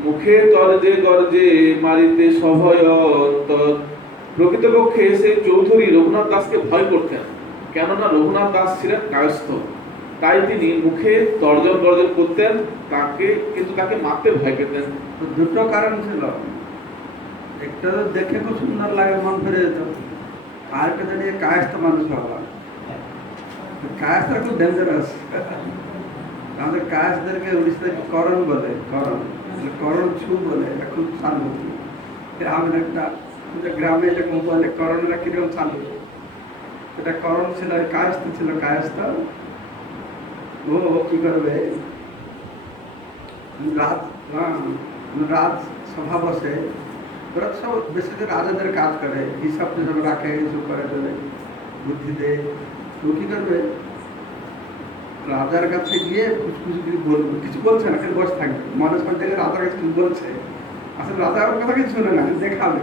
মুখে তর্জে গর্জে মারিতে সভয় অন্তর। প্রকৃতপক্ষে সেই চৌধুরী রঘুনাথ দাসকে ভয় করতেন, কেননা রঘুনাথ দাস ছিলেন কায়স্থ। তাই তিনি মুখে তর্জন গর্জন করতেন, কিন্তু তাকে মারতে ভয় পেতেন। দুটো কারণ ছিল, একটা তো দেখে খুব সুন্দর লাগে, মন ফিরে যেত, আর একটা জানিয়ে কায়স্থ মানুষ হওয়া। কায়স্থরা খুব ডেঞ্জারাস। আমাদের কায়স্থদেরকে উড়িষ্যাতে করণ বলে, করণ ছু বলে, এটা খুব শান্তি। গ্রামের একটা গ্রামে এরকম বলে করণেরা কিরকম শান্তি। এটা করণ ছিল, কায়স্থ ছিল, কায়স্থ। ও কি করবে, রাজ সভা বসে, ওরা সব বেশি রাজাদের কাজ করে, হিসাব টিসাব রাখে, এইসব করে দেবে, বুদ্ধি দেয়। তো কি করবে, রাজার কাছে গিয়ে বলবে, কিছু বলছে না, খালি বসে থাকবে, মানুষ দেখে রাজার কাছে কিছু বলছে, আসলে রাজা ওর কথা কিছু শুনে না, দেখাবে।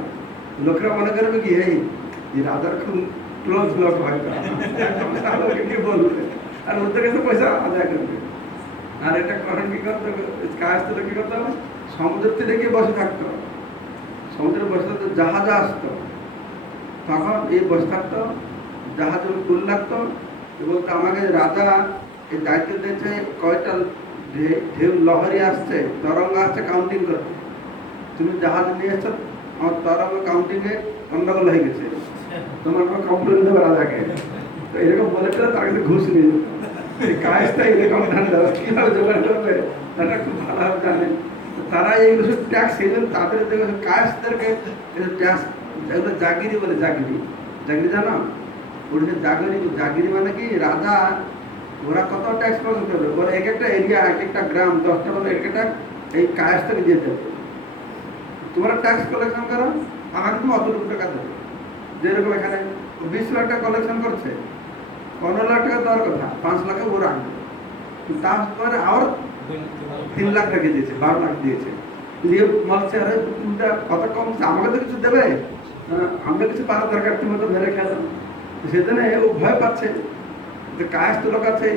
লোকেরা মনে করবে কি এই রাজার খুব ক্লোজ লোক হয়তো, কি বলবে, আর ওদের কাছে পয়সা আদায় করবে। আর এটা করেন কি করতে হবে, কায়স্থটা কি করতে হবে, সমুদ্রের তীরে গিয়ে বসে থাকতো, সমুদ্রে বসে থাকতো, জাহাজ আসতো, তখন এই বসে থাকতো, জাহাজ কুল লাগতো, বলতো আমাকে রাজা এই দায়িত্ব দিয়েছে কয়টা ঢেউ লহরি আসছে, তরঙ্গ আসছে, কাউন্টিং করতে। তুমি জাহাজ নিয়ে এসছো, আমার তরঙ্গ কাউন্টিংয়ে গন্ডগোল হয়ে গেছে, তোমার কমপ্লেন দেবে রাজাকে। তো এরকম বলে তার কাছে ঘুষ নিয়ে যেত। কাজটা এরকম ঠান্ডা কীভাবে জোগাড় করবে তারা খুব ভালোভাবে জানে। তারা এইগুলো সব ট্যাক্স, সেই জন্য তাদের কাজদেরকে ট্যাক্স, এগুলো জাগিরি বলে, জাগিরি জানো, ওটা জাগিরি, জাগিরি মানে কি রাজা, ওরা কত ট্যাক্স প্রদান করবে, ওরা এক একটা এরিয়া, এক একটা গ্রাম, 10টা করে এক একটা এই কায়স্থকে দিয়ে দেবে। তোমরা ট্যাক্স কালেকশন করো, আমাকে তুমি অতটুকু টাকা দেবে। যেরকম এখানে 20 লাখ টাকা কালেকশন করছে, 15 লাখ টাকা দেওয়ার কথা, 5 লাখে ও রাখবে। তারপরে আবার 3 লাখ টাকা দিয়েছে, 12 লাখ দিয়েছে। দিয়ে বলছে আরে তুমিটা কত কম, আমাকে তো কিছু দেবে, আমরা কিছু পাওয়ার দরকার, তুমি তো মেরে খেয়ে দাও। সেজন্য ও ভয় পাচ্ছে যে কায়স্থ লোক আছে,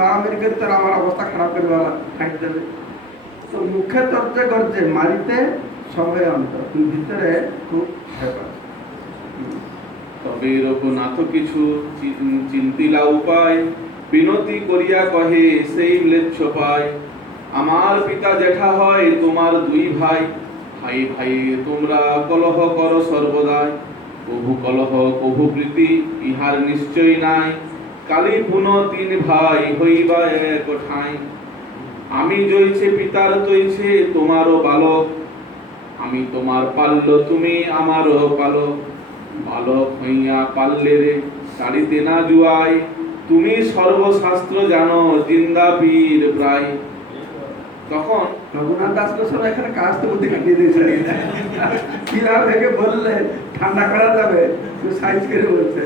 মারামারি করে তারা আমার অবস্থা খারাপ করে ঠাইট দেবে। তো মুখে তর্জে গর্জে মারিতে সবাই অন্তর, ভিতরে খুব ভয় পাচ্ছে। তবে রঘুনাথ কিছু চিন্তিলা উপায়, বিনতি করিয়া কহে সেই ম্লেচ্ছ পায়। আমার পিতা জ্যাঠা হয় তোমার 2 ভাই, ভাই ভাই তোমরা কলহ করো সর্বদাই। কভু কলহ কভু প্রীতি ইহার নিশ্চয় নাই, কালী পুন 3 ভাই হইবা এক ঠাঁই। আমি জইছে পিতার তৈছে তোমারও বালক, আমি তোমার পাল্য তুমি আমারও পালক। বালক হইয়া পাল্লে রে তাড়িতে না জুয়াই, তুমি সর্বশাস্ত্র জানো জিন্দা বীর প্রায়। তখন রঘুনাথ দাস গোস্বামী এখানে কাজ তো বুদ্ধি কাটিয়ে দিয়েছে, কিভাবে একে বললে ঠান্ডা করা যাবে, সাইজ করে বলছে।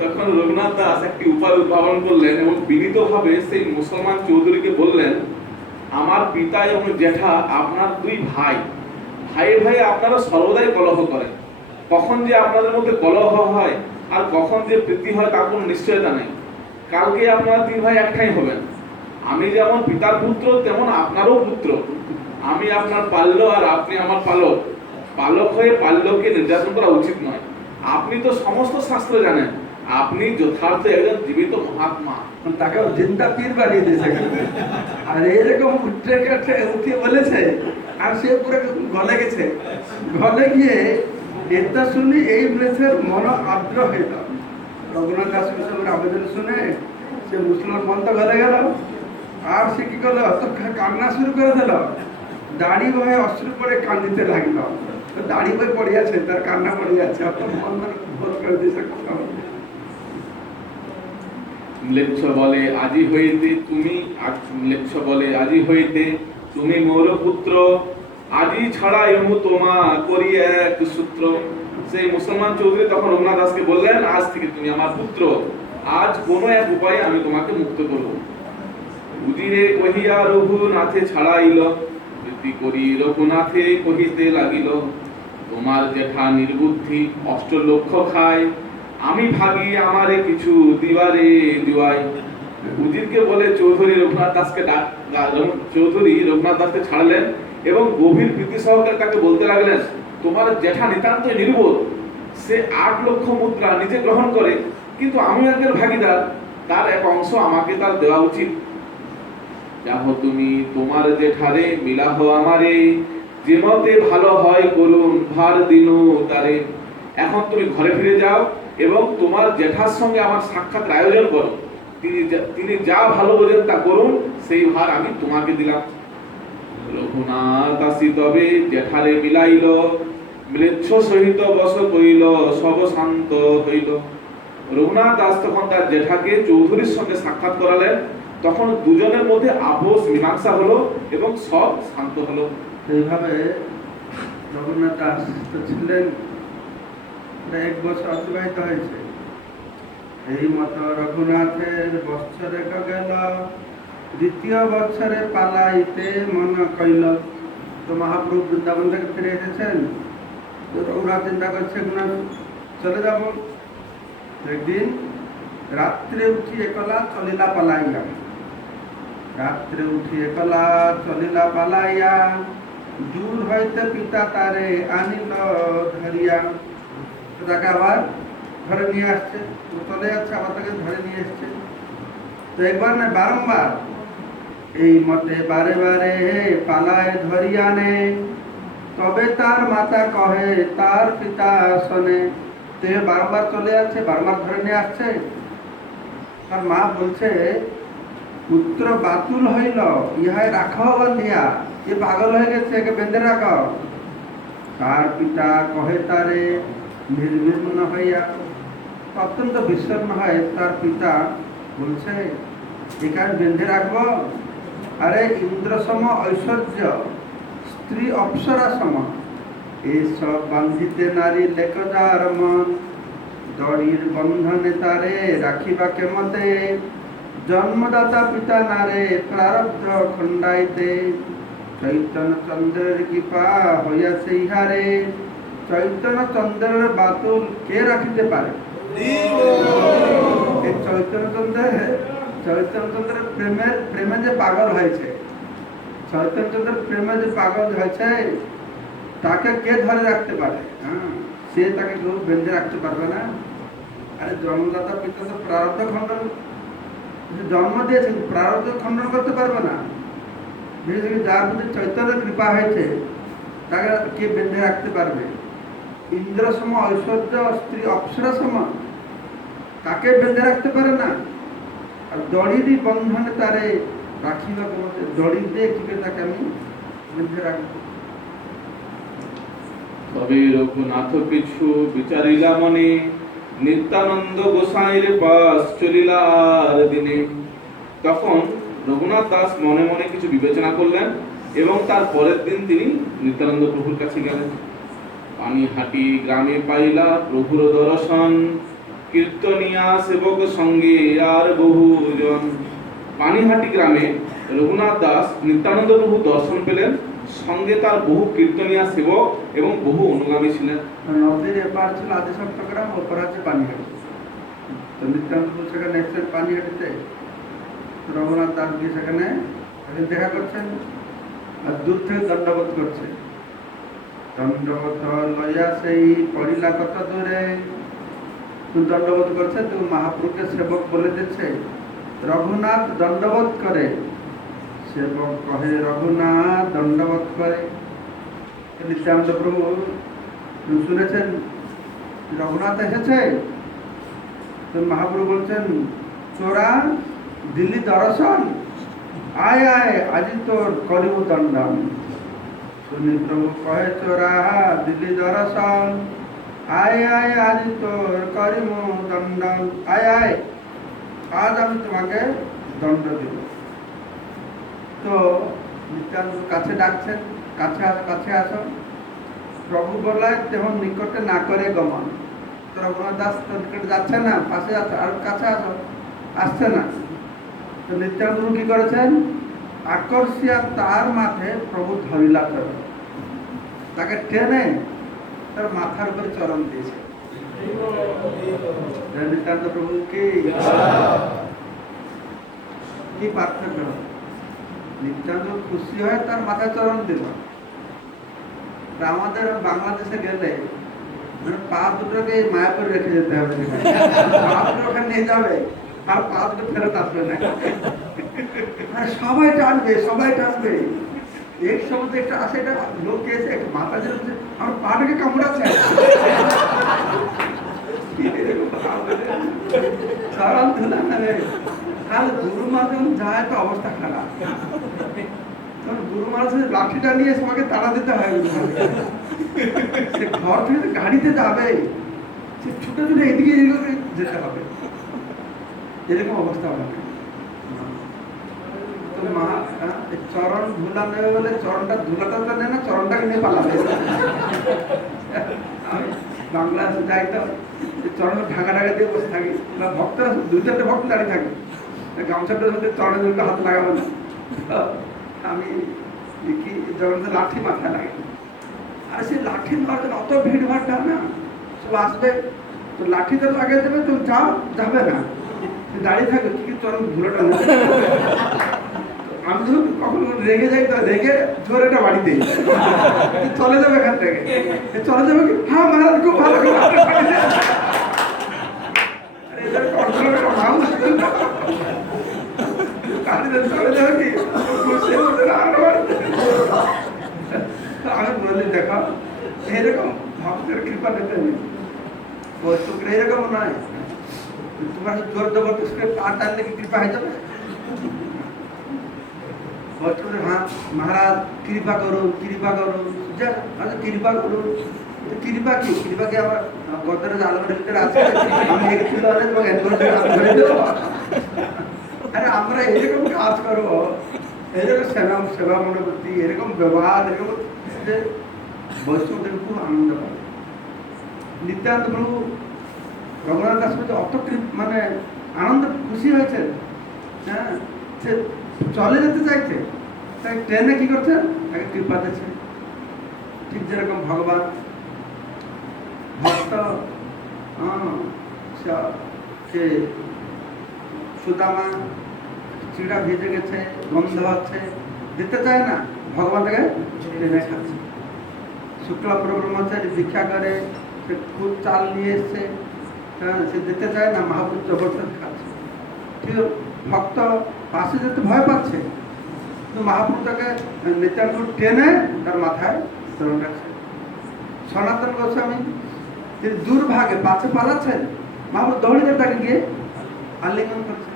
তখন রঘুনাথ দাস একটি উপায় উদ্ভাবন করলেন এবং বিনীতভাবে সেই মুসলমান চৌধুরীকে বললেন, আমার পিতা এবং জ্যাঠা আপনার 2 ভাই, ভাই ভাই আপনারা সর্বদাই কলহ করেন। কখন যে আপনাদের মধ্যে কলহ হয় আর কখন যে প্রীতি হয় তার কোনো নিশ্চয়তা নেই। কালকে আপনারা 3 ভাই একটাই হবেন। আমি যেমন পিতার পুত্র তেমন আপনারও পুত্র। আমি আপনার পাল্য আর আপনি আমার পালক। পালক হয়ে পাল্যকে নির্যাতন করা উচিত নয়। আপনি তো সমস্ত শাস্ত্র জানেন, আপনি যথার্থ একজন জীবিত মহাত্মা। তাকে জিন্দা পীর বানিয়ে দিয়েছে, আর এরকম উঠিয়ে বলেছে, আর সে পুরো গলে গেছে। গলে গিয়ে এটা শুনি এই ম্লেচ্ছের মন আর্দ্র হয়ে গেল। রঘুনাথ দাস গোস্বামীর আবেদন শুনে সে মুসলমান মন তো গলে গেল, আর সে কি করলো, তো কান্না শুরু করে দিল, দাড়ি বয়ে অশ্রু পরে কান্দিতে লাগলো। তো দাড়ি বয়ে পড়ে আছে, তার কান্না পড়ে যাচ্ছে, অত মন ভোট করে দিয়েছে কথা বলতে। ম্লেচ্ছ বলে আজি হইতে তুমি, ম্লেচ্ছ বলে আজি হইতে তুমি মোর পুত্র, আজি ছাড়া এমু তোমা করি এক সূত্র। সেই মুসলমান চৌধুরী তখন রঘুনাথ দাসকে বললেন, আজ থেকে তুমি আমার পুত্র, আজ কোনো এক উপায়ে আমি তোমাকে মুক্ত করব। উজিরে কহিয়া রঘুনাথে ছাড়াইল, প্রীতি করি রঘুনাথে কহিতে লাগিল, তোমার জেঠা নির্বুদ্ধি 8 লক্ষ খায়, আমি ভাগি আমারে কিছু দিবারে দিওয়াই। উজিরকে বলে চৌধুরী রঘুনাথ দাসকে চৌধুরী রঘুনাথ দাসকে ছাড়লেন এবং গভীর প্রীতি সহকারে তাকে বলতে লাগলেন, তোমার জেঠা নিতান্তই নির্বোধ, সে 8 লক্ষ মুদ্রা নিজে গ্রহণ করে, কিন্তু আমি এর ভাগিদার, তার এক অংশ আমাকে তার দেওয়া উচিত। যাহ তুমি তোমার জেঠারে মিলাহ আমারে, যে মতে ভালো হয় করুন ভার দিনু তারে। এখন তুমি ঘরে ফিরে যাও এবং তোমার জেঠার সঙ্গে আমার সাক্ষাৎ আয়োজন করো, তিনি যা ভালো বোঝেন তা করুন, সেই ভার আমি তোমাকে দিলাম। রঘুনাথ আসি তবে জেঠারে মিলাইল, ম্লেচ্ছ সহিত বস কইল, সব শান্ত হইল। রঘুনাথ দাস তখন তার জেঠাকে চৌধুরীর সঙ্গে সাক্ষাৎ করালেন। তখন দুজনের মধ্যে আপোষ মীমাংসা হলো এবং সব শান্ত হলো। এইভাবে রঘুনাথ দাস ছিলেন, 1 বছর অতিবাহিত হয়েছে। এই মতো রঘুনাথের বৎসরে গেল, 2য় বৎসরে পালাইতে মন কইল। তো মহাপ্রভু বৃন্দাবন থেকে ফিরে এসেছেন, তো রঘুনাথ চিন্তা করছে চলে যাব। একদিন রাত্রে উঠি একলা চলিলা পালাইয়া, রাত্রে উঠি একলা চলিলা পালাইয়া, দূর হইতে পিতা তারে আনিল ধরিয়া। তাকে আবার ঘরে নিয়ে আসছে, চলে যাচ্ছে, আবার তাকে ধরে নিয়ে এসছে। তো একবার না বারংবার এই মতে বারে বারে পালায় ধরিয়া নে, তবে তার মাতা কহে তার পিতা শোনে। তো বারবার চলে যাচ্ছে, বারবার ধরে নিয়ে আসছে। তার মা বলছে, পুত্র বাতুল হইল, ইহায় রাখো বান্ধিয়া, এ পাগল হয়ে গেছে, একে বেঁধে রাখো। তার পিতা কহে তারে নির্বিঘ্ন হইয়া অত্যন্ত বিষণ্ণ হয় তার পিতা বলছে এখানে বেঁধে রাখবো? আরে ইন্দ্র সম ঐশ্বর্য, স্ত্রী অপ্সরা সম, এসব বান্ধিতে নারী লেখদার মন, দড়ির বন্ধনে তারে রাখিবা কেমতে, জন্মদাতা পিতা নারে প্রারব্ধ খণ্ডাইতে, চৈতন্য চন্দ্রের কৃপা হইয়াছে ইহারে, চৈতন্য চন্দ্রের বাতুল কে রাখিতে পারে? এই চৈতন্যচন্দ্রের প্রেমে যে পাগল হয়েছে, চৈতন্যচন্দ্রের প্রেমে যে পাগল হয়েছে তাকে কে ধরে রাখতে পারে? সে তাকে কেউ বেঁধে রাখতে পারবে না। আরে জন্মদাতা পিতা তো প্রারব্ধ খণ্ডন, জন্ম দিয়েছেন, প্রারব্ধ খণ্ডন করতে পারবে না। বিশেষ করে যার প্রতি চৈতন্যের কৃপা হয়েছে তাকে কে বেঁধে রাখতে পারবে? ইন্দ্র সম ঐশ্বর্য, স্ত্রী অপ্সরা সম, তাকে বেঁধে রাখতে পারে না। আর দড়িরই বন্ধনে তারে রাখিবা কেমতে, দড়ি দিয়ে কি করে তাকে আমি বেঁধে রাখবো? তবে রঘুনাথ কিছু বিচারিলা মনে, নিত্যানন্দ গোসাইর পাশ চলিলা আর দিনে। তখন রঘুনাথ দাস মনে মনে কিছু বিবেচনা করলেন এবং তার পরের দিন তিনি নিত্যানন্দ প্রভুর কাছে গেলেন। পানিহাটি গ্রামে পাইলা প্রভুর দর্শন, কীর্তনিয়া সেবক সঙ্গে আর বহুজন। পানিহাটি গ্রামে রঘুনাথ দাস নিত্যানন্দ প্রভু দর্শন পেলেন, সঙ্গে তার বহু কীর্তনিয়া সেবক এবং বহু অনুগামী ছিলেন। নদীর এপার ছিল আদি চট্টগ্রাম, ওপার আছে পানিহাটি। তো নিত্যানন্দ প্রভু সেখানে এসছেন পানিহাটিতে, রঘুনাথ দাস গিয়ে সেখানে দেখা করছেন আর দূর থেকে দণ্ডবোধ করছে। দণ্ডবোধ লইয়া সেই পড়িলা কত দূরে, দণ্ডবোধ করছে তো মহাপ্রভুকে সেবক বলে দিচ্ছে রঘুনাথ দণ্ডবোধ করে। সেবক কহে রঘুনাথ দণ্ডবোধ করে। নিত্যানন্দ প্রভু শুনেছেন রঘুনাথ এসেছে, তো মহাপ্রভু বলছেন চোরা দিল্লি দর্শন, আয় আয় আজি তোর করিব দণ্ডন। শুনি প্রভু কহে চোরা দিল্লি দর্শন, আয় আয় আজি তোর করিব দণ্ডন, আয় আয় আজ আমি তোমাকে দণ্ড দেব। তো নিত্যানন্দ কাছে ডাকছেন, কাছে আসো কাছে আসো। প্রভু বলায় তেমন নিকটে না করে গমন। তো রঘুনাথ দাস তো নিকটে যাচ্ছে না, পাশে যাচ্ছে, আর কাছে আসো, আসছে না। তো নিত্যানন্দ কি করেছেন, আকর্ষিয়া তার মাঠে প্রভু ধরিলা চরণ, তাকে টেনে তার মাথার উপরে চরণ দিয়েছে। নিত্যানন্দ প্রভু কি পার্থক্য! নিত্যানন্দ খুশি হয় তার মাথায় চরণ দিল। আমাদের বাংলাদেশে গেলে মানে পা দুটোকে মায়াপুরে রেখে যেতে হবে, পা দুটো ওখানে নিয়ে যাবে আর পা দুটো ফেরত আসবে না। সবাই টানবে, সবাই টানবে। এক সময় একটা আসে, একটা লোক এসে মাথা যেতে আমার পাটাকে কামড়াচ্ছে, চরণ ধুলা নেবে। তাহলে গুরু মাধ্যম যায় তো অবস্থা খারাপ। গুরু মহারাজের লাঠিটা নিয়ে সবাইকে তাড়া দিতে হয়। সে ঘর থেকে গাড়িতে যাবে, সে ছুটে ছুটে এদিকে যেতে হবে, এরকম অবস্থা হবে। তো মা চরণ ধুলা নেবে বলে চরণটা ধুলাটা তো নেয় না, চরণটাকে নিয়ে পালাবে। আমি বাংলাদেশে যাই তো চরণ ঢাকা ঢাকা দিয়ে বসে থাকি, ভক্তরা দুই চারটে ভক্ত দাঁড়িয়ে থাকে, গামছাটার মধ্যে চরণের জন্য হাত লাগাবো না। আমি কি যখন লাঠি মাথায় লাগে, আর সেই লাঠি নেওয়ার জন্য অত ভিড় ভাড়টা না, সব আসবে তো লাঠিতে লাগিয়ে দেবে, তো যাও যাবে না, দাঁড়িয়ে থাকবে কি চরণ ধুলোটা। আমি তো কখনো রেগে যাই, তো রেগে জোরে একটা বাড়ি দিই, চলে যাবে এখান থেকে, চলে যাবে কি, হ্যাঁ মহারাজ খুব ভালো, চলে যাবে কি। আমি বলি দেখো এরকম ভক্তের কৃপা নিতে নেই, বৈষ্ণবের এরকম নয়, তোমার জোর জবরদস্ত করে পা টানলে কি কৃপা হয়ে যাবে? বৈষ্ণবের হ্যাঁ মহারাজ কৃপা করুন, কৃপা করুন, কৃপা করুন। কৃপা কি? কৃপাকে আবার গোদরেজ আলমারি ভিতরে আছে, আমি একটু তাহলে তোমাকে এনকোরেজ করে দেবো। আরে আমরা এরকম কাজ করবো, এরকম সেবা মনোবৃত্তি, এরকম ব্যবহার, এরকম যে বৈষ্ণবদের খুব আনন্দ পাবে। নিত্যান্ত প্রভু রঘুনাথ দাস অত মানে আনন্দ খুশি হয়েছে, হ্যাঁ, সে চলে যেতে চাইছে, তাই ট্রেনে কি করছে, তাকে কৃপা দিচ্ছে। ঠিক যেরকম ভগবান ভক্ত সে সুদামা চিড়া ভেজে গেছে, গন্ধ হচ্ছে, দিতে চায় না, ভগবান তাকে ট্রেনে খাচ্ছে। শুক্লা ব্রহ্মচারী দীক্ষা করে, সে খুব চাল নিয়ে এসছে, সে দিতে চায় না, মহাপুর জবরদস্ত খাচ্ছে। ঠিক ভক্ত পাশে যেতে ভয় পাচ্ছে, কিন্তু মহাপুর তাকে নিত্যান্ত টেনে তার মাথায় ধরে রাখছে। সনাতন গোস্বামী তিনি দুর্ভাগে পাশে পালাচ্ছেন, মহাপুর দৌড়িয়ে তাকে গিয়ে আলিঙ্গন করছে।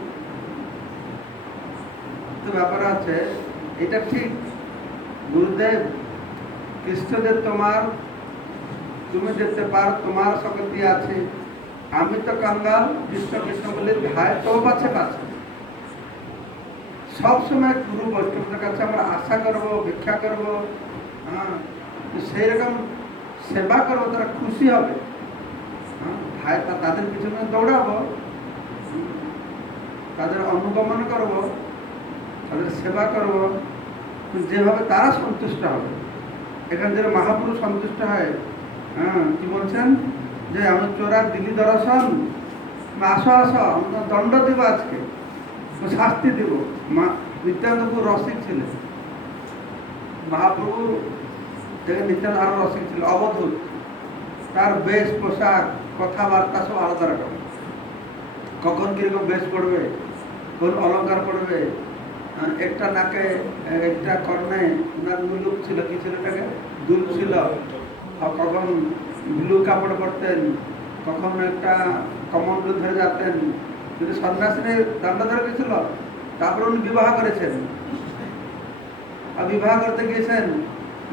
তো ব্যাপার আছে, এটা ঠিক গুরুদেব কৃষ্ণদেব তুমি দেখতে পারো, তোমার শক্তি আছে, আমি তো কাঙ্গাল, কৃষ্ণ কৃষ্ণ বলে ভাই তো পাচ্ছে পাচ্ছে। সবসময় গুরু বৈষ্ণবদের কাছে আমরা আশা করবো, ভিক্ষা করবো, সেই রকম সেবা করবো, তারা খুশি হবে। ভাই তাদের পিছনে দৌড়াবো, তাদের অনুগমন করবো, তাদের সেবা করবো, যেভাবে তারা সন্তুষ্ট হবে। এখানে যে মহাপুরুষ সন্তুষ্ট হয়, কি বলছেন যে আমি চোরা দিল্লি দর্শন, আসো আসো, আমরা দণ্ড দিব, আজকে শাস্তি দিব। নিত্যানন্দ রসিক ছিলেন, মহাপ্রভু থেকে নিত্যানন্দ আরো রসিক ছিল, অবধূত। তার বেশ পোশাক, কথাবার্তা সব আলাদা রকম। কখন কিরকম বেশ পড়বে, কোন অলঙ্কার পড়বে, একটা নাকে, একটা কর্ণে না মুলুক ছিল, কি ছিল এটাকে, দুল ছিল, কখন ব্লু কাপড় পরতেন, কখন একটা কমন্ড ধরে যেতেন। যদি সন্ন্যাসিনী দণ্ড ধরে গেছিল, তারপরে উনি বিবাহ করেছেন। আর বিবাহ করতে গিয়েছেন,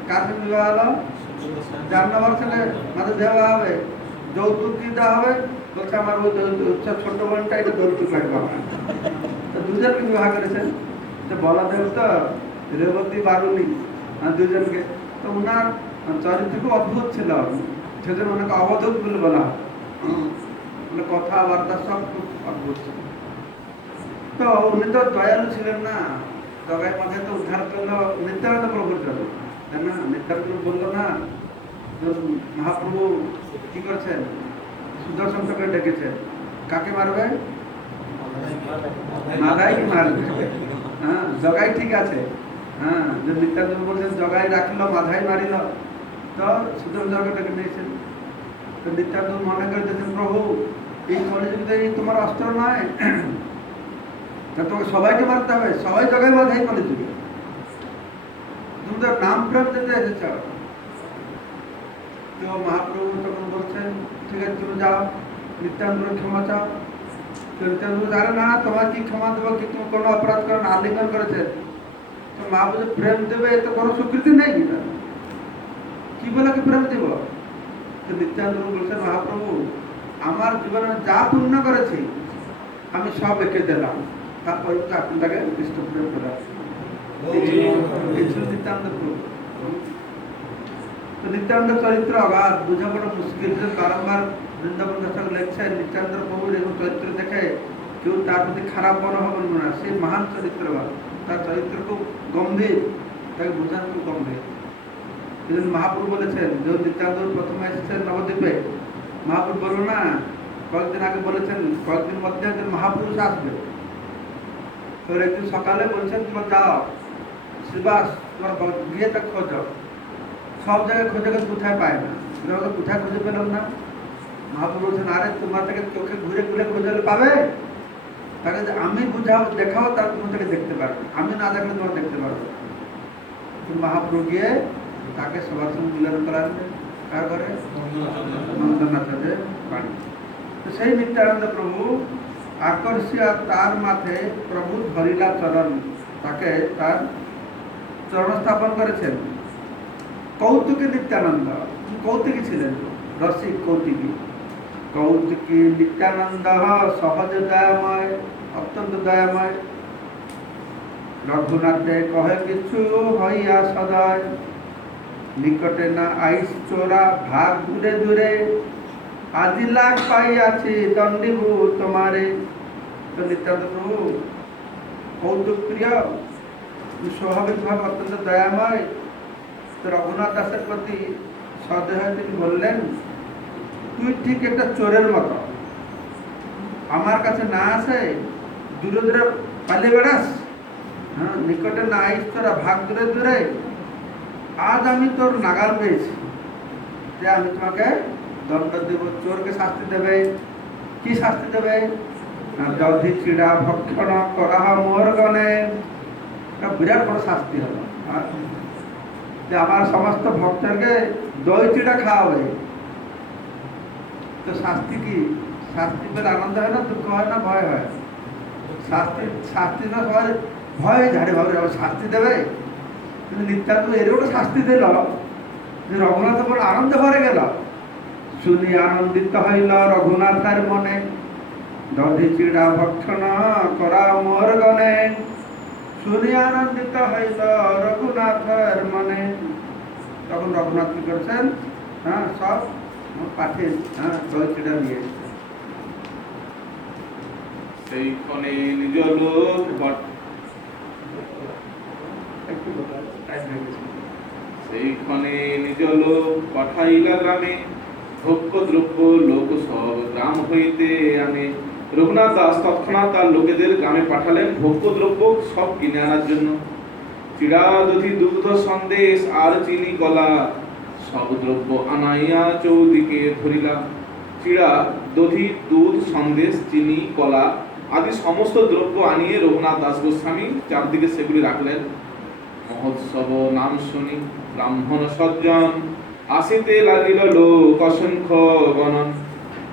কার সঙ্গে বিবাহ হলো, যার নম্বর ছেলে মাঝে দেওয়া হবে, যৌতুক কি দেওয়া হবে, বলছে আমার ওই ছোট বোনটা এটা যৌতুক লাগবে আমার। তো দুজনকে বিবাহ করেছেন। তো বলাদেব তো রেবতী বারুণী, দুজনকে। তো ওনার চরিত্র খুব অদ্ভুত ছিল, সেজন্য ওনাকে অবধূত বলে বলা হয়। কথাবার্তা সব খুব অদ্ভুত ছিল। তো উনি তো দয়ালু ছিলেন না, জগাই মাথায় তো উদ্ধার করলো নিত্যানন্দ প্রভুর জন্য, তাই না? নিত্যানন্দ বললো না, মহাপ্রভু কি করছেন, সুদর্শন চক্রে ডেকেছেন, কাকে মারবে, মাদাই কি মারবে? হ্যাঁ, জগাই ঠিক আছে, হ্যাঁ, যে নিত্যানন্দ বলছেন জগাই রাখলো, মাধাই মারিল, তো সুদর্শন চক্রে ডেকে নিয়েছেন। তো নিত্যানন্দ মনে করে দিয়েছেন, প্রভু এই কলিযুগে এই তোমার অস্ত্র নয়, তোমাকে সবাইকে মারতে হবে, সবাই জগাই মাধাই কলিযুগে, তুমি তো নাম প্রেম দিতে এসেছ। তো মহাপ্রভু তখন বলছেন, ঠিক আছে তুমি যাও, নিত্যানন্দ ক্ষমা চাও। নিত্যানন্দ জানে না তোমার কি ক্ষমা দেবো, কি তুমি কোনো অপরাধ করো না, আলিঙ্গন করেছে। তো মহাপ্রভু প্রেম দেবে, এ তো কোনো স্বীকৃতি নেই, কি বলে কি প্রেম দিব? তো নিত্যানন্দ বলছেন, মহাপ্রভু আমার জীবনে যা পূর্ণ করেছি আমি সব এঁকে দিলাম, তারপরে তো আপনি তাকে কৃষ্ণ প্রেম করে নিত্যানন্দ প্রভু। তো নিত্যানন্দ চরিত্র অগাধ, বোঝা বড় মুশকিল। বারংবার বৃন্দাবন দর্শক লেখছেন, নিত্যানন্দ প্রভুর এবং চরিত্র দেখে কেউ তার প্রতি খারাপ মনোভাব বলবে না, সে মহান চরিত্রবান, তার চরিত্র খুব গম্ভীর, তাকে বোঝান খুব গম্ভীর। এই জন্য মহাপ্রভু বলেছেন, যে নিত্যানন্দ প্রথমে এসেছেন নবদ্বীপে, মহাপ্রভু বলল না, কয়েকদিন আগে বলেছেন কয়েকদিন মধ্যে একজন মহাপুরুষ আসবে। তো একদিন সকালে বলছেন, তোমার যাও শ্রীবাস, তোমার গিয়ে তা খোঁজো, সব জায়গায় খোঁজে গেছে, কোথায় পায় না, কোথায় খুঁজে পেলাম না। মহাপ্রভু বলছেন, আরে তোমার তাকে চোখে ঘুরে ঘুরে খোঁজালে পাবে, তাকে আমি বুঝাও দেখাও, তার তুমি তাকে দেখতে পারবে, আমি না দেখলে তোমার দেখতে পারবে। মহাপ্রভু গিয়ে তাকে সবার সঙ্গে মিলন করালেন, কার ঘরে, নন্দনাথের বাড়ি। তো সেই নিত্যানন্দ প্রভু আকর্ষিয়া তার মাথে প্রভু ধরিলা চরণ, তাকে তার চরণ স্থাপন করেছেন। কৌতুকে নিত্যানন্দ, কৌতুকী ছিলেন, রসিক কৌতুকী। কৌতুকী নিত্যানন্দ সহজ দয়াময়, অত্যন্ত দয়াময়। রঘুনাথে কহে কিছু হইয়া সদয়, নিকটে না আইস চোরা ভাগ দূরে দূরে, আজি লাখ পাইয়াছি দণ্ডিবু তোমারে। তো নিত্যানন্দ প্রভু কৌতুক প্রিয়, স্বাভাবিকভাবে অত্যন্ত দয়াময়। তো রঘুনাথ দাসের প্রতি সদেহ তিনি বললেন, তুই ঠিক একটা চোরের মতো, আমার কাছে না আসে দূরে দূরে পালিয়ে বেড়াস। হ্যাঁ, নিকটে না আইস তোরা ভাগ দূরে দূরে। আজ আমি তোর নাগাল পেয়েছি যে আমি তোমাকে দণ্ড দেব, চোরকে শাস্তি দেবে। কি শাস্তি দেবে? না, দধি চিড়া ভক্ষণ করা মোর গণে। বিরাট বড় শাস্তি হলো, যে আমার সমস্ত ভক্তকে দই চিড়া খাওয়াবে। তো শাস্তি কি? শাস্তি পেলে আনন্দ হয় না, দুঃখ হয় না, ভয় হয়? শাস্তি শাস্তি না সবাই ভয় ঝাড়ে ভাবে শাস্তি দেবে। কিন্তু নিত্যান্ত এরও একটা শাস্তি দিল যে রঘুনাথ বড় আনন্দ ভরে গেল। শুনি আনন্দিত হইল রঘুনাথের মনে, দধি চিড়া ভক্ষণ করা মোর গণে। শুনি আনন্দিত হইল রঘুনাথের মনে। তখন রঘুনাথ কি করছেন? হ্যাঁ, সব পাঠিয়ে দই চিড়া নিয়ে এসছে। সেইক্ষণে নিজ লোক সেইক্ষণে নিজ লোক পাঠাইলা গ্রামে, ভোগ্য দ্রব্য লোক সব গ্রাম হইতে আনে। রঘুনাথ দাস তৎক্ষণাৎ তার লোকেদের গ্রামে পাঠালেন ভোগ্য দ্রব্য সব কিনে আনার জন্য। চিড়া দধি দুগ্ধ সন্দেশ আর চিনি কলা, সব দ্রব্য আনাইয়া চৌদিকে ধরিলা। চিড়া দধি দুধ সন্দেশ চিনি কলা আদি সমস্ত দ্রব্য আনিয়ে রঘুনাথ দাস গোস্বামী চারদিকে সেগুলি রাখলেন। মহোৎসব নাম শুনি ব্রাহ্মণ সজ্জন, আসিতে লাগিল লোক অসংখ্য গণন।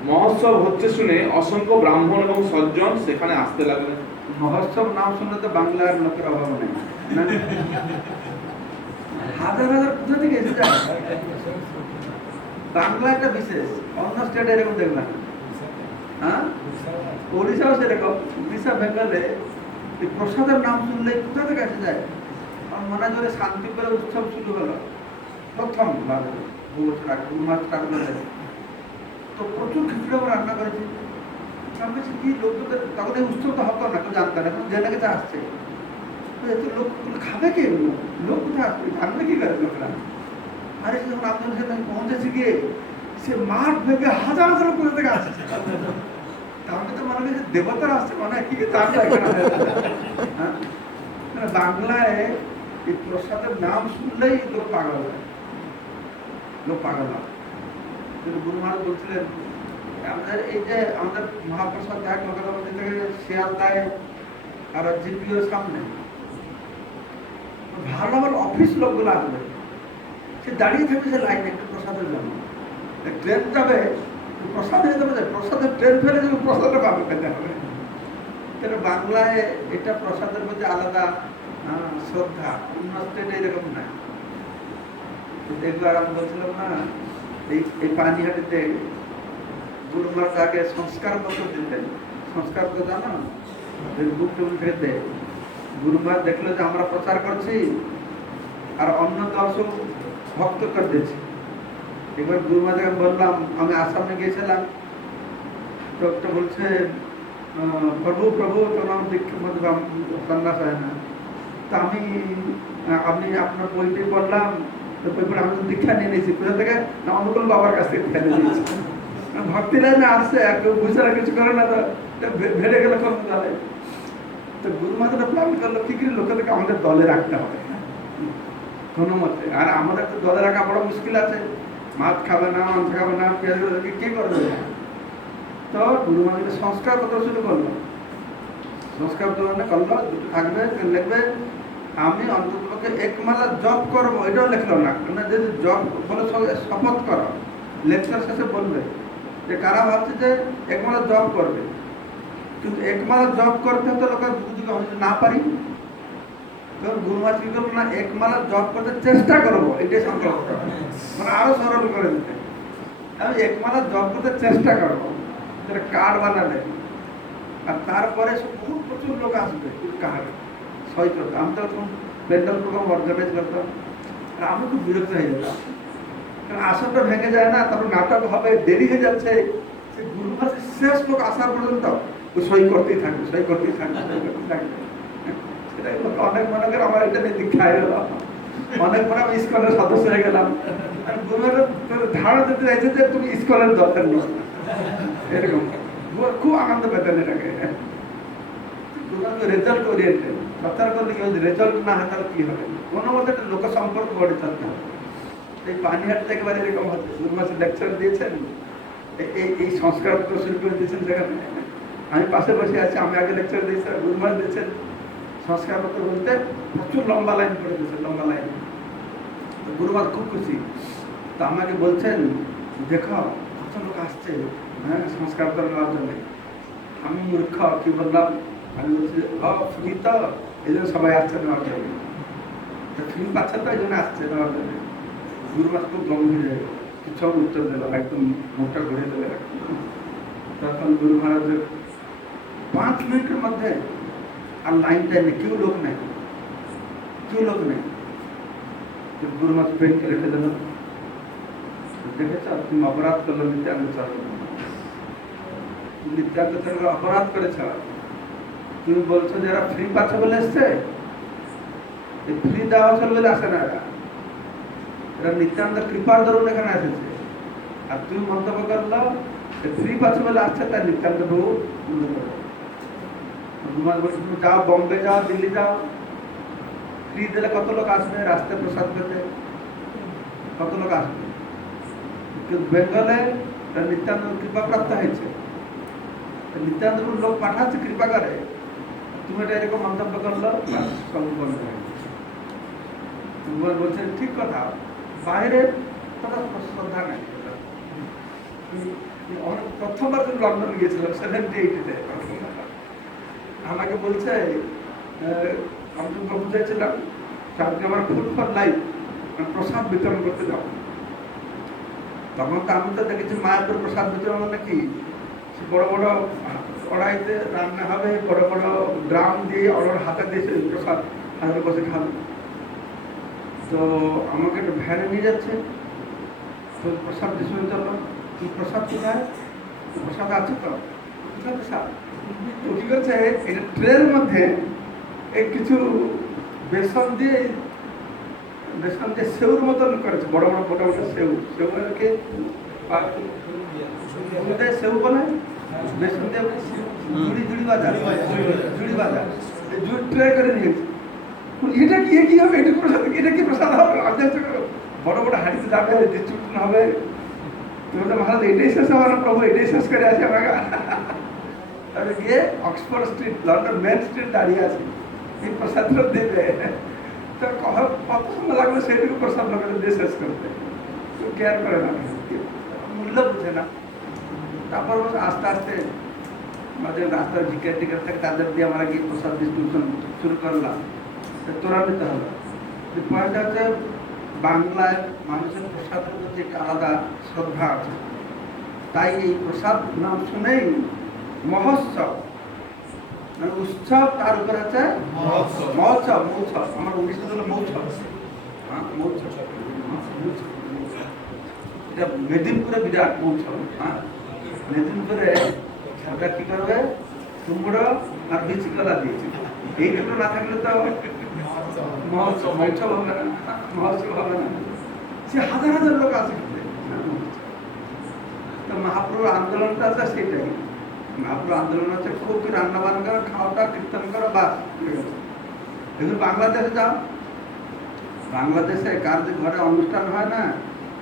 মহোৎসব হচ্ছে শুনে অসংখ্য ব্রাহ্মণ এবং সজ্জন সেখানে আসতে লাগলেন। মহোৎসব নাম শুনলে তো বাংলার লোকের অভাব নেই, হাজার হাজার কোথা থেকে এসে যায়। বাংলা একটা বিশেষ, অন্য স্টেটে এরকম দেখবেন। হ্যাঁ, ওড়িশাও সেরকম। উড়িষ্যা, বেঙ্গলে প্রসাদের নাম শুনলে কোথা থেকে এসে যায়। আমার মনে হয় শান্তিপুরের উৎসব শুরু হলো প্রথম দু মাস ঠাকুর, তো প্রচুর খিচুড়ি আমরা রান্না করেছি। কি লোকদের তখন এই উৎসব তো হতো না, কেউ জানতো না, এখন জেনে গেছে আসছে। তো এত লোকগুলো খাবে কে? লোক কোথায় আসবে, জানবে কি করে লোকরা? আরে যখন আপনাদের সেখানে পৌঁছেছি গিয়ে সে মাঠ ভেঙে হাজার হাজার লোক থেকে আসছে। তাহলে তো মনে হয় দেবতারা আসছে, মনে হয় কি জানবে এখানে। হ্যাঁ, বাংলায় এই প্রসাদের নাম শুনলেই লোক পাগল হয়, লোক পাগল হয়। কিন্তু গুরু মহারাজ বলছিলেন আমাদের এই যে আমাদের মহাপ্রসাদ দেয় কলকাতা মন্দির থেকে শিয়ালদায় আর জিপিওর সামনে ভালো ভালো অফিস লোকগুলো আসবে, সে দাঁড়িয়ে থাকবে সে লাইনে একটু প্রসাদের জন্য। ট্রেন যাবে, প্রসাদ নিতে হবে, প্রসাদের ট্রেন ফেলে যাবে, প্রসাদটা পাবে, পেতে হবে। কেন বাংলায় এটা প্রসাদের প্রতি আলাদা শ্রদ্ধা, অন্য স্টেটে এরকম না। দেখবার আমি বলছিলাম না, এই পানিহাটিতে গুরু মহারাজ আগে সংস্কার পত্র দিতেন। সংস্কার পত্র জানো, বুক টেবিল থেকে গুরু মহারাজ দেখলো যে আমরা প্রচার করছি আর অন্য দল সব ভক্ত করে দিয়েছে। এবার গুরু মহারাজকে আমি বললাম, আমি আসামে গিয়েছিলাম, তো একটা বলছে প্রভু প্রভু তোর নাম দীক্ষা সন্ন্যাস হয় না। তো আমি আপনার বইটি পড়লাম, তো বই পড়ে আমি দীক্ষা নিয়ে নিয়েছি। কোথা থেকে? না, অনুকূল বাবার কাছ থেকে দীক্ষা নিয়ে নিয়েছি। ভক্তি লাইনে আসছে, কেউ বুঝে না, কিছু করে না, তো ভেড়ে গেলে কোন দলে। তো গুরু মহারাজ প্ল্যান করলো কি করে লোকেদেরকে আমাদের দলে রাখতে হবে কোনো মতে। আর আমাদের তো দলে রাখা বড় মুশকিল আছে, মাছ খাবে না, মাংস খাবে না, পেঁয়াজ কে করবে? তো গুরু মহারাজ সংস্কার পত্র শুরু করলো। সংস্কার পত্র মানে করলো, দুটো থাকবে, লিখবে আমি অন্ততপক্ষে একমালা জব করবো, এটাও লিখলো না। মানে যদি জব বলে শপথ করো, লেকচার শেষে বলবে যে কারা ভাবছে যে একমালা জব করবে, কিন্তু একমালা জব করতে হতে লোকের যদি না পারি, তখন গুরু মহারাজ কি করবো না, একমালা জব করতে চেষ্টা করবো, এটাই সংকল্প, মানে আরো সরল করে দিতে। আমি একমালা জব করতে চেষ্টা করবো, যেটা কার্ড বানালে, আর তারপরে বহুত প্রচুর লোক আসবে কার্ড সই করতে। আমি তো তখন প্যান্ডেল প্রোগ্রাম অর্গানাইজ করতাম, আর আমি খুব বিরক্ত হয়ে যেতাম, কারণ আসনটা ভেঙে যায় না, তারপর নাটক হবে, দেরি হয়ে যাচ্ছে, সে গুরু মাসের শেষ লোক আসার পর্যন্ত ও সই করতেই থাকবে, সই করতেই থাকবে, সই করতেই থাকবে। সেটাই অনেক মনে করে আমার এটা নিয়ে দীক্ষা হয়ে গেল, অনেক পরে আমি স্কুলের সদস্য হয়ে গেলাম। আর গুরুর ধারণা দিতে চাইছে যে তুমি স্কুলের দরকার নেই, এরকম খুব আনন্দ পেতেন এটাকে। রেজাল্ট ওরিয়েন্টেড প্রচার করলে কি হচ্ছে, রেজাল্ট না হয় তাহলে কি হবে, কোনো মধ্যে একটা লোক সম্পর্ক গড়ে তুলতে হবে। এই পানিহাটতে একেবারে এরকম হচ্ছে, গুরু মাসে লেকচার দিয়েছেন, এই সংস্কার শুরু করে দিয়েছেন সেখানে, আমি পাশে বসে আছি, আমি আগে লেকচার দিয়েছি, গুরু মাস দিয়েছেন সংস্কার করতে বলতে, প্রচুর লম্বা লাইন করে দিয়েছেন, লম্বা লাইন। গুরুমাস খুব খুশি, তো আমাকে বলছেন দেখো কত লোক আসছে, হ্যাঁ সংস্কার করে নেওয়ার জন্য। আমি মূর্খ কি বললাম, আমি বলছি ফ্রি তো এই জন্য সবাই আসছে নেওয়ার জন্য, ফ্রি পাচ্ছে তো এই জন্য আসছে নেওয়ার জন্য। গুরুমাস খুব গম্ভীর হয়ে গেল, কিছু উত্তর দিল, একদম মুখটা ঘুরে দিল। তখন গুরু মহারাজ 5 মিনিটের মধ্যে আর লাইনটা নেই, কেউ লোক নেই, কেউ লোক নেই। গুরু মাস পেনকে রেখে দিল, দেখেছ তুমি অপরাধ করলো নিত্যান্ত চরণ, নিত্যান্ত চরণ অপরাধ করেছ। তুমি বলছো যারা ফ্রি পাচ্ছে বলে এসছে, ফ্রি দেওয়া হচ্ছে বলে আসে না, এরা নিত্যান্ত কৃপার দরুন এখানে এসেছে। আর তুমি মন্তব্য করলো ফ্রি পাচ্ছে বলে আসছে, তাই নিত্যান্ত বহু তুমি যাও, বম্বে যাও, দিল্লি যাও, ফ্রি দিলে কত লোক আসবে রাস্তায় প্রসাদ পেতে, কত লোক আসবে। কিন্তু বেঙ্গলে নিত্যান্ত কৃপা প্রাপ্ত হয়েছে, নিত্যান্ত লোক পাঠাচ্ছে কৃপা করে, তুমি এটা এরকম মন্তব্য করলো, বলছে ঠিক কথা, বাইরে কথা শ্রদ্ধা নেই। প্রথমবার তুমি লন্ডন গিয়েছিলাম 78-তে, আমাকে বলছে আমি তো বলতে চাইছিলাম আপনি আমার ফুড ফর লাইফ প্রসাদ বিতরণ করতে যাও। তখন তো আমি তো দেখেছি মায়াপুর প্রসাদ বিতরণ নাকি বড় বড় কড়াইতে রান্না হবে, বড় বড় ড্রাম দিয়ে অর্ডার হাতে দিয়েছে প্রসাদ হাতে বসে খাবে। তো আমাকে একটা ভ্যানে নিয়ে যাচ্ছে, তো প্রসাদ দিয়ে চললো, কি প্রসাদ কোথায়, প্রসাদ আছে তো কোথায় প্রসাদ, তো কি করছে এটা ট্রের মধ্যে কিছু বেসন দিয়ে সেউর মতন করেছে, বড় বড় মোটা মোটা সেউ, সেউকে সেউ বলে, বেসন দিয়ে জুড়ি বাজা ট্রে করে নিয়েছে। এটা কি হবে, এটা প্রসাদ, এটা কি প্রসাদ হবে, বড় বড় হাড়িতে যাবে, ডিস্ট্রিবিউশন হবে। তুমি তো মহারাজ এটাই শেষ হবে না প্রভু, এটাই শেষ করে আছে আমাকে। তবে গিয়ে Oxford Street, London main street দাঁড়িয়ে আছে, এই প্রসাদ দেবে। তো কত সময় লাগলো সেইটুকু প্রসাদ লোকের দিয়ে শেষ করতে, কেয়ার করে না, মূল্য বুঝে না। তারপর আস্তে আস্তে আমাদের রাস্তার ভিকার টিকার থাকে, তাদের দিয়ে আমরা গিয়ে প্রসাদ ডিস্ট্রিবিউশন শুরু করলাম, ত্বরান্বিত হলো। পয়েন্টটা হচ্ছে বাংলায় মানুষের প্রসাদের প্রতি একটা আলাদা শ্রদ্ধা আছে, তাই এই প্রসাদ নাম শুনেই মহোৎসব, মানে উৎসব, তার উপরে আছে মহোৎসব। মহোৎসব আমার উড়িষ্যা হলো মহোৎসব, হ্যাঁ মহোৎসব, এটা মেদিনীপুরে বিরাট মহোৎসব। হ্যাঁ মেদিনীপুরে ওটা কি করবে, কুমড়ো আর বিচি কলা দিয়েছে, এই দুটো না থাকলে তো মহোৎসব হবে না, মহোৎসব হবে না। সে হাজার হাজার লোক আছে। তো মহাপ্রভুর আন্দোলনটা আছে সেটাই, মহাপ্রভুর আন্দোলন হচ্ছে খুব রান্না বান্না করো, খাওয়াটা কীর্তন করো, বাস। এখন বাংলাদেশে যাও, বাংলাদেশে কার যে ঘরে অনুষ্ঠান হয় না,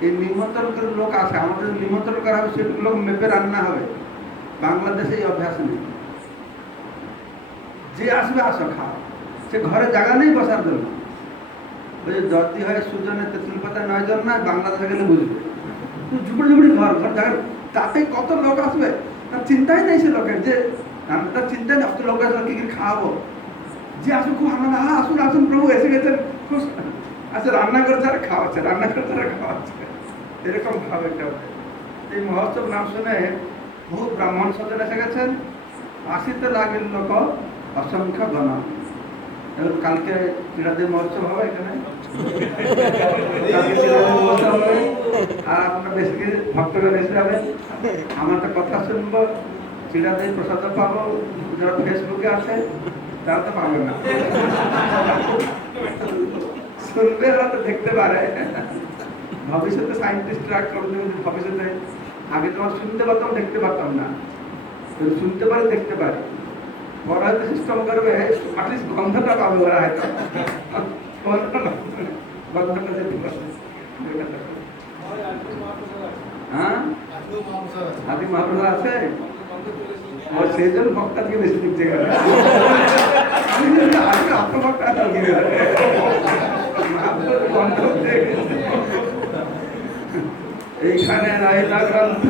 এই নিমন্ত্রণ করে লোক আসে, আমাদের নিমন্ত্রণ করা হবে সেটুকু লোক মেপে রান্না হবে। বাংলাদেশে এই অভ্যাস নেই, যে আসবে আসো খাও, সে ঘরে জায়গা নেই বসার জন্য। ওই যদি হয় সুজনের তেঁতুল পাতা 9 জন না, বাংলাদেশে গেলে বুঝবে ঝুপড়ি ঝুপড়ি ঘর জায়গা, তাতে কত লোক আসবে তার চিন্তাই নেই, সে লোকের যে তার চিন্তা নেই, অত লোক আসলে কি খাওয়াবো, যে আসুন খুব আনন্দ, হ্যাঁ আসুন আসুন প্রভু এসে গেছেন, আচ্ছা রান্না করে তারা খাওয়াচ্ছে, রান্না করে তারা খাওয়াচ্ছে, এরকম ভাবে একটা। এই মহোৎসব নাম শুনে বহু ব্রাহ্মণ সজ্জন এসে গেছেন, আসিতে লাগেন লোক অসংখ্য গণ। এবং কালকে ক্রীড়াদের মহোৎসব হবে এখানে, কালকে ক্রীড়াদের মহোৎসব হবে, আর আপনারা বেশি ভক্তরা বেশি যাবেন, আমার তো কথা শুনবো, ক্রীড়াদের প্রসাদ পাবো। যারা ফেসবুকে আছে তারা তো পাবে না, শুনবে হয়তো দেখতে পারে। ভবিষ্যতে সায়েন্টিস্টরা করবে, ভবিষ্যতে আগে তোমার শুনতে পারতাম দেখতে পারতাম না, শুনতে পারে দেখতে পারে, পরে হয়তো সিস্টেম করবে অ্যাটলিস্ট গন্ধটা পাবে ওরা হয়তো, গন্ধটা যেতে পারবে। হ্যাঁ আদি মহাপ্রসাদ আছে, আর সেই জন্য ভক্তাকে বেশি দিচ্ছে গেল। আমি আজকে আত্মভক্তা এইখানে রহিলা গ্রন্থ